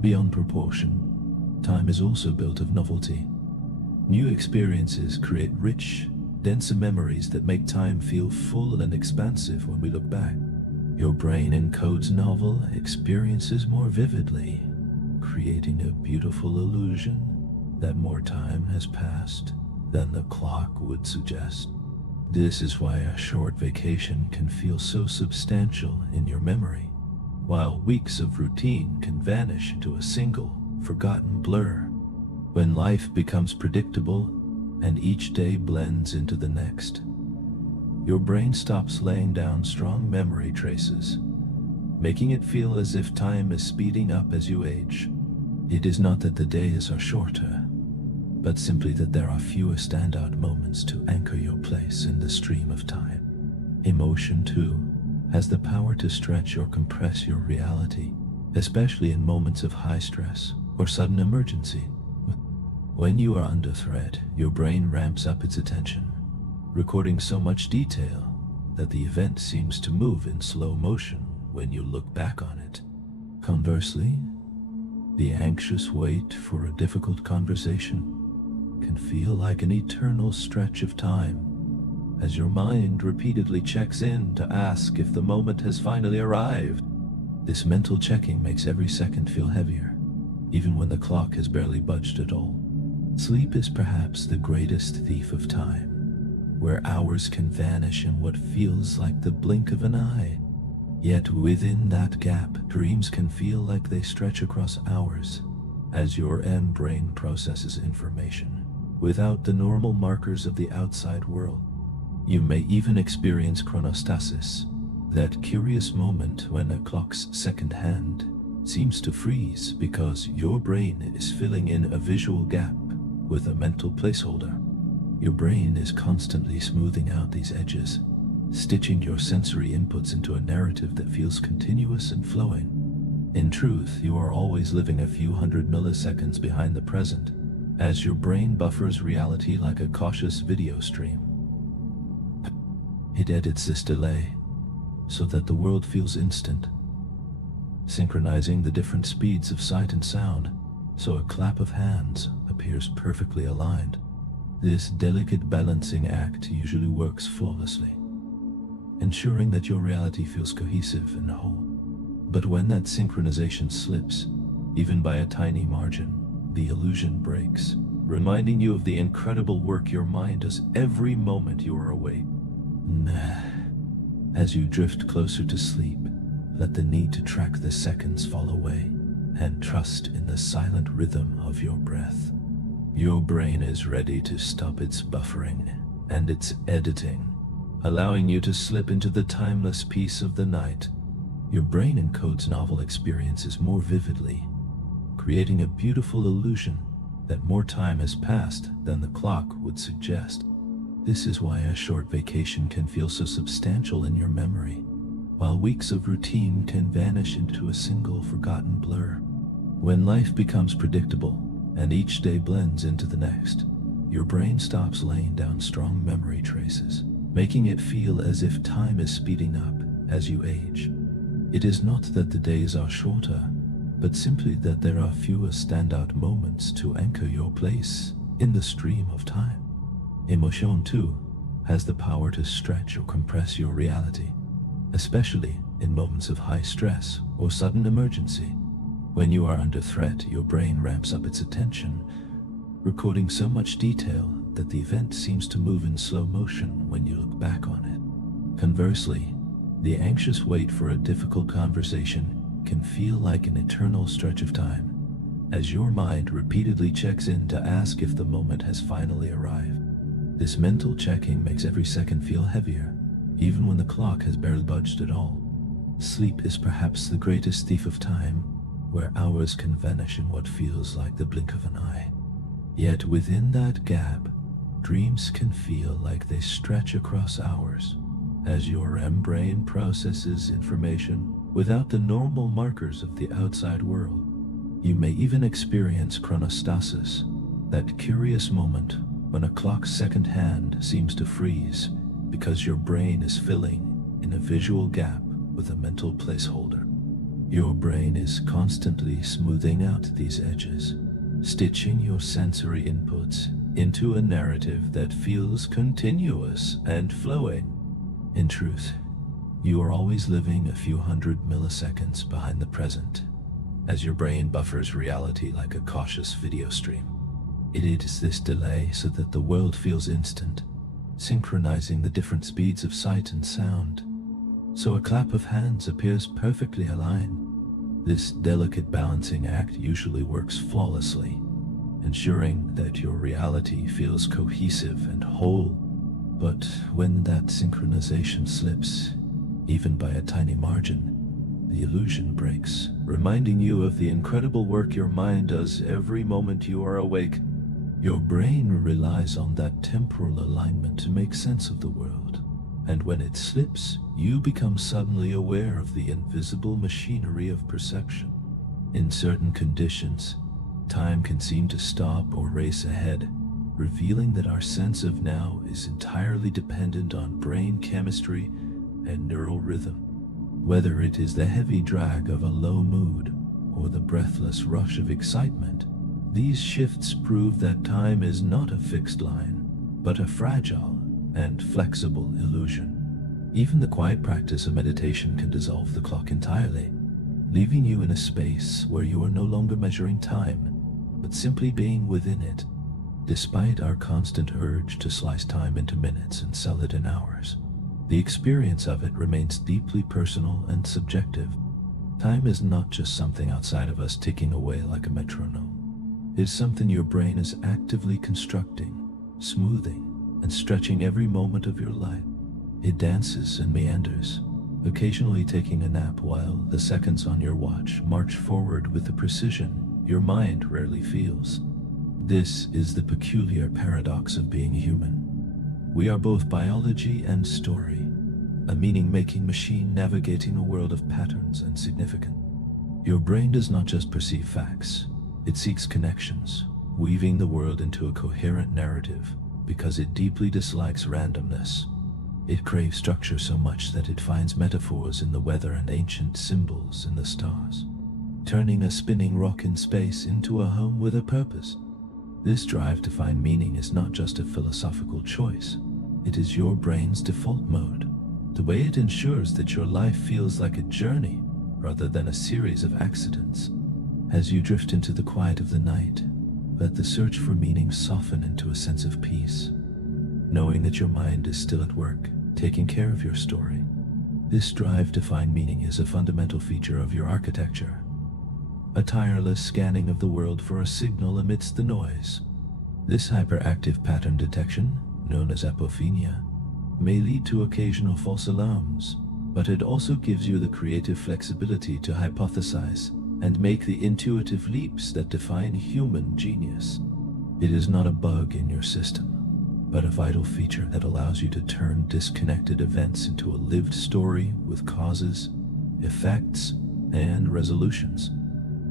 Beyond proportion, time is also built of novelty. New experiences create rich, denser memories that make time feel full and expansive when we look back. Your brain encodes novel experiences more vividly, creating a beautiful illusion that more time has passed than the clock would suggest. This is why a short vacation can feel so substantial in your memory, while weeks of routine can vanish into a single, forgotten blur. When life becomes predictable and each day blends into the next, your brain stops laying down strong memory traces, making it feel as if time is speeding up as you age. It is not that the days are shorter, but simply that there are fewer standout moments to anchor your place in the stream of time. Emotion, too, has the power to stretch or compress your reality, especially in moments of high stress or sudden emergency. When you are under threat, your brain ramps up its attention, recording so much detail that the event seems to move in slow motion when you look back on it. Conversely, the anxious wait for a difficult conversation can feel like an eternal stretch of time, as your mind repeatedly checks in to ask if the moment has finally arrived. This mental checking makes every second feel heavier, even when the clock has barely budged at all. Sleep is perhaps the greatest thief of time, where hours can vanish in what feels like the blink of an eye. Yet within that gap, dreams can feel like they stretch across hours, as your brain processes information without the normal markers of the outside world. You may even experience chronostasis, that curious moment when a clock's second hand seems to freeze because your brain is filling in a visual gap with a mental placeholder. Your brain is constantly smoothing out these edges, stitching your sensory inputs into a narrative that feels continuous and flowing. In truth, you are always living a few hundred milliseconds behind the present, as your brain buffers reality like a cautious video stream. It edits this delay so that the world feels instant, synchronizing the different speeds of sight and sound, so a clap of hands appears perfectly aligned. This delicate balancing act usually works flawlessly, ensuring that your reality feels cohesive and whole. But when that synchronization slips, even by a tiny margin, the illusion breaks, reminding you of the incredible work your mind does every moment you are awake. As you drift closer to sleep, let the need to track the seconds fall away and trust in the silent rhythm of your breath. Your brain is ready to stop its buffering and its editing, allowing you to slip into the timeless peace of the night. Your brain encodes novel experiences more vividly, creating a beautiful illusion that more time has passed than the clock would suggest. This is why a short vacation can feel so substantial in your memory, while weeks of routine can vanish into a single forgotten blur. When life becomes predictable and each day blends into the next, your brain stops laying down strong memory traces, making it feel as if time is speeding up as you age. It is not that the days are shorter, but simply that there are fewer standout moments to anchor your place in the stream of time. Emotion, too, has the power to stretch or compress your reality, especially in moments of high stress or sudden emergency. When you are under threat, your brain ramps up its attention, recording so much detail that the event seems to move in slow motion when you look back on it. Conversely, the anxious wait for a difficult conversation can feel like an eternal stretch of time, as your mind repeatedly checks in to ask if the moment has finally arrived. This mental checking makes every second feel heavier, even when the clock has barely budged at all. Sleep is perhaps the greatest thief of time, where hours can vanish in what feels like the blink of an eye. Yet within that gap, dreams can feel like they stretch across hours, as your REM brain processes information without the normal markers of the outside world. You may even experience chronostasis, that curious moment when a clock's second hand seems to freeze because your brain is filling in a visual gap with a mental placeholder. Your brain is constantly smoothing out these edges, stitching your sensory inputs into a narrative that feels continuous and flowing. In truth, you are always living a few hundred milliseconds behind the present, as your brain buffers reality like a cautious video stream. It is this delay so that the world feels instant, synchronizing the different speeds of sight and sound, so a clap of hands appears perfectly aligned. This delicate balancing act usually works flawlessly, ensuring that your reality feels cohesive and whole. But when that synchronization slips, even by a tiny margin, the illusion breaks, reminding you of the incredible work your mind does every moment you are awake. Your brain relies on that temporal alignment to make sense of the world, and when it slips, you become suddenly aware of the invisible machinery of perception. In certain conditions, time can seem to stop or race ahead, revealing that our sense of now is entirely dependent on brain chemistry and neural rhythm. Whether it is the heavy drag of a low mood or the breathless rush of excitement, these shifts prove that time is not a fixed line, but a fragile and flexible illusion. Even the quiet practice of meditation can dissolve the clock entirely, leaving you in a space where you are no longer measuring time, but simply being within it. Despite our constant urge to slice time into minutes and sell it in hours, the experience of it remains deeply personal and subjective. Time is not just something outside of us ticking away like a metronome. It is something your brain is actively constructing, smoothing, and stretching every moment of your life. It dances and meanders, occasionally taking a nap while the seconds on your watch march forward with a precision your mind rarely feels. This is the peculiar paradox of being human. We are both biology and story, a meaning-making machine navigating a world of patterns and significance. Your brain does not just perceive facts, it seeks connections, weaving the world into a coherent narrative because it deeply dislikes randomness. It craves structure so much that it finds metaphors in the weather and ancient symbols in the stars, turning a spinning rock in space into a home with a purpose. This drive to find meaning is not just a philosophical choice, it is your brain's default mode, the way it ensures that your life feels like a journey rather than a series of accidents. As you drift into the quiet of the night, let the search for meaning soften into a sense of peace, knowing that your mind is still at work, taking care of your story. This drive to find meaning is a fundamental feature of your architecture, a tireless scanning of the world for a signal amidst the noise. This hyperactive pattern detection, known as apophenia, may lead to occasional false alarms, but it also gives you the creative flexibility to hypothesize and make the intuitive leaps that define human genius. It is not a bug in your system, but a vital feature that allows you to turn disconnected events into a lived story with causes, effects, and resolutions.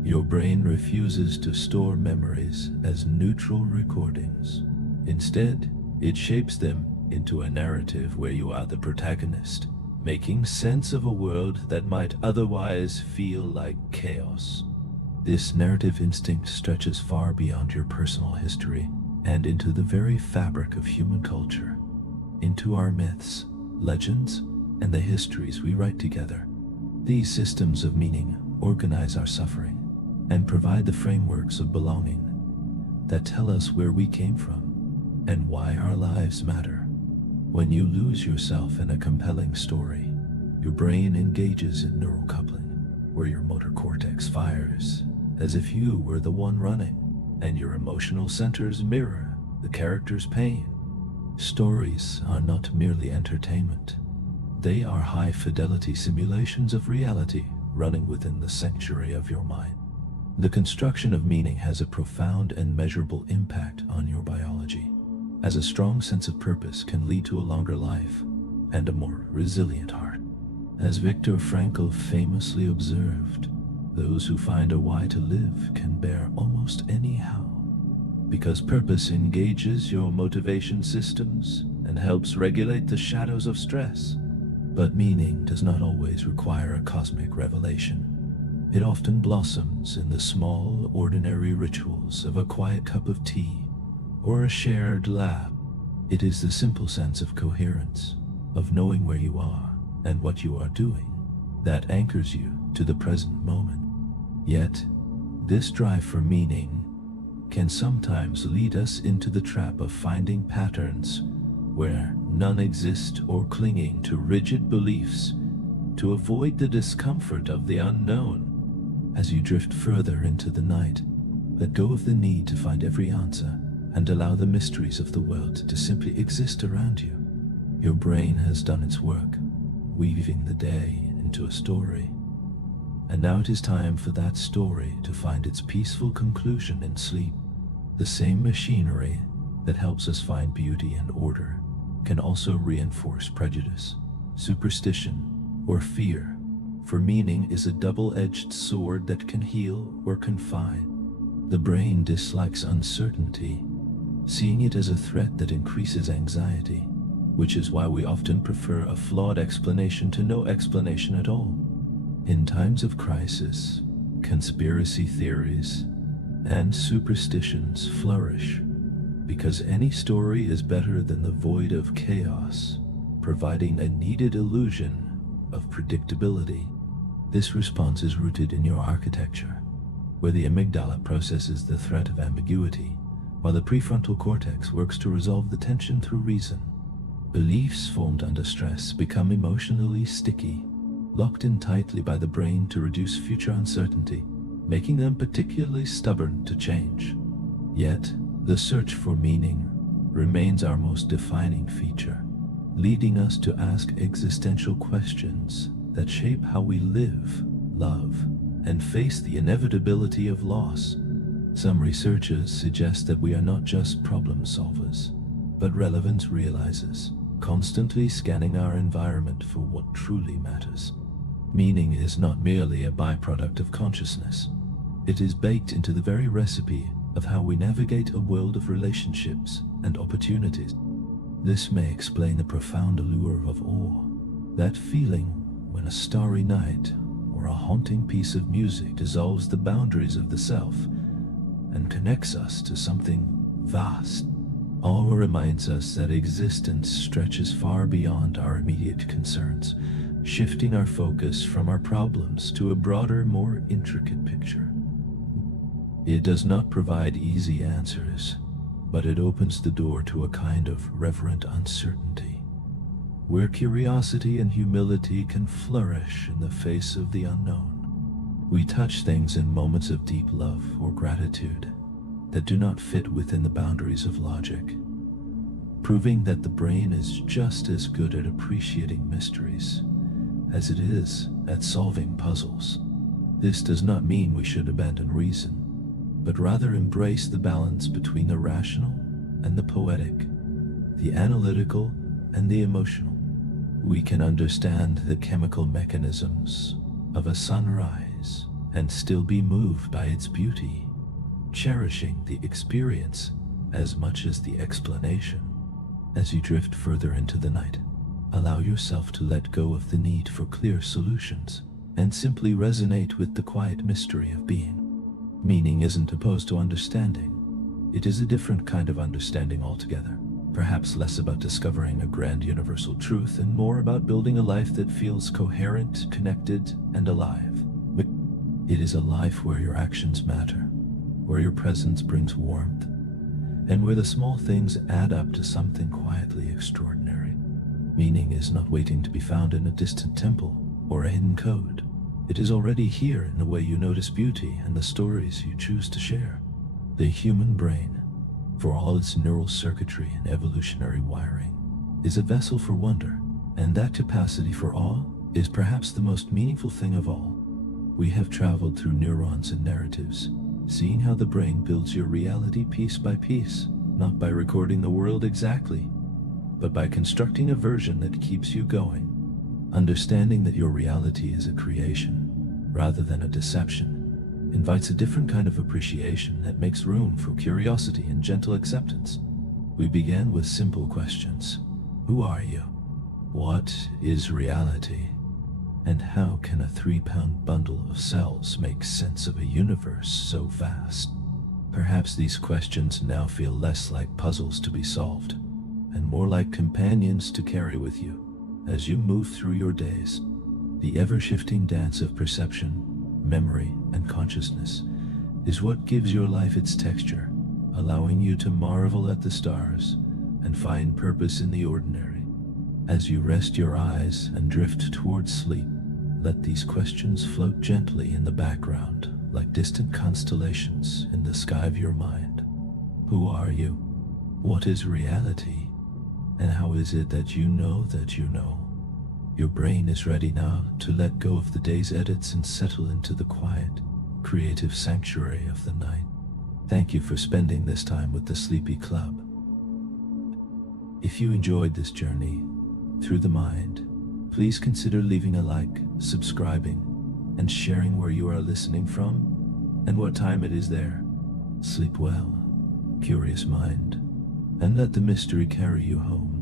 Your brain refuses to store memories as neutral recordings. Instead, it shapes them into a narrative where you are the protagonist, making sense of a world that might otherwise feel like chaos. This narrative instinct stretches far beyond your personal history and into the very fabric of human culture, into our myths, legends, and the histories we write together. These systems of meaning organize our suffering and provide the frameworks of belonging that tell us where we came from and why our lives matter. When you lose yourself in a compelling story, your brain engages in neural coupling, where your motor cortex fires as if you were the one running, and your emotional centers mirror the character's pain. Stories are not merely entertainment. They are high-fidelity simulations of reality running within the sanctuary of your mind. The construction of meaning has a profound and measurable impact on your biology, as a strong sense of purpose can lead to a longer life and a more resilient heart. As Viktor Frankl famously observed, those who find a why to live can bear almost any how, because purpose engages your motivation systems and helps regulate the shadows of stress. But meaning does not always require a cosmic revelation. It often blossoms in the small, ordinary rituals of a quiet cup of tea or a shared laugh. It is the simple sense of coherence, of knowing where you are and what you are doing, that anchors you to the present moment. Yet, this drive for meaning can sometimes lead us into the trap of finding patterns where none exist, or clinging to rigid beliefs to avoid the discomfort of the unknown. As you drift further into the night, let go of the need to find every answer and allow the mysteries of the world to simply exist around you. Your brain has done its work, weaving the day into a story. And now it is time for that story to find its peaceful conclusion in sleep. The same machinery that helps us find beauty and order can also reinforce prejudice, superstition, or fear, for meaning is a double-edged sword that can heal or confine. The brain dislikes uncertainty, seeing it as a threat that increases anxiety, which is why we often prefer a flawed explanation to no explanation at all. In times of crisis, conspiracy theories and superstitions flourish, because any story is better than the void of chaos, providing a needed illusion of predictability. This response is rooted in your architecture, where the amygdala processes the threat of ambiguity, while the prefrontal cortex works to resolve the tension through reason. Beliefs formed under stress become emotionally sticky, locked in tightly by the brain to reduce future uncertainty, making them particularly stubborn to change. Yet, the search for meaning remains our most defining feature, leading us to ask existential questions that shape how we live, love, and face the inevitability of loss. Some researchers suggest that we are not just problem solvers, but relevance realizers, constantly scanning our environment for what truly matters. Meaning is not merely a byproduct of consciousness. It is baked into the very recipe of how we navigate a world of relationships and opportunities. This may explain the profound allure of awe, that feeling when a starry night or a haunting piece of music dissolves the boundaries of the self and connects us to something vast. Awe reminds us that existence stretches far beyond our immediate concerns, shifting our focus from our problems to a broader, more intricate picture. It does not provide easy answers, but it opens the door to a kind of reverent uncertainty, where curiosity and humility can flourish in the face of the unknown. We touch things in moments of deep love or gratitude that do not fit within the boundaries of logic, proving that the brain is just as good at appreciating mysteries as it is at solving puzzles. This does not mean we should abandon reason, but rather embrace the balance between the rational and the poetic, the analytical and the emotional. We can understand the chemical mechanisms of a sunrise and still be moved by its beauty, cherishing the experience as much as the explanation. As you drift further into the night, allow yourself to let go of the need for clear solutions and simply resonate with the quiet mystery of being. Meaning isn't opposed to understanding. It is a different kind of understanding altogether, perhaps less about discovering a grand universal truth and more about building a life that feels coherent, connected, and alive. It is a life where your actions matter, where your presence brings warmth, and where the small things add up to something quietly extraordinary. Meaning is not waiting to be found in a distant temple or a hidden code. It is already here in the way you notice beauty and the stories you choose to share. The human brain, for all its neural circuitry and evolutionary wiring, is a vessel for wonder, and that capacity for awe is perhaps the most meaningful thing of all. We have traveled through neurons and narratives, seeing how the brain builds your reality piece by piece, not by recording the world exactly, but by constructing a version that keeps you going. Understanding that your reality is a creation, rather than a deception, invites a different kind of appreciation that makes room for curiosity and gentle acceptance. We began with simple questions. Who are you? What is reality? And how can a 3-pound bundle of cells make sense of a universe so vast? Perhaps these questions now feel less like puzzles to be solved, and more like companions to carry with you as you move through your days. The ever-shifting dance of perception, memory, and consciousness is what gives your life its texture, allowing you to marvel at the stars and find purpose in the ordinary. As you rest your eyes and drift towards sleep, let these questions float gently in the background like distant constellations in the sky of your mind. Who are you? What is reality? And how is it that you know that you know? Your brain is ready now to let go of the day's edits and settle into the quiet, creative sanctuary of the night. Thank you for spending this time with the Sleepy Club. If you enjoyed this journey through the mind, please consider leaving a like, subscribing, and sharing where you are listening from and what time it is there. Sleep well, curious mind, and let the mystery carry you home.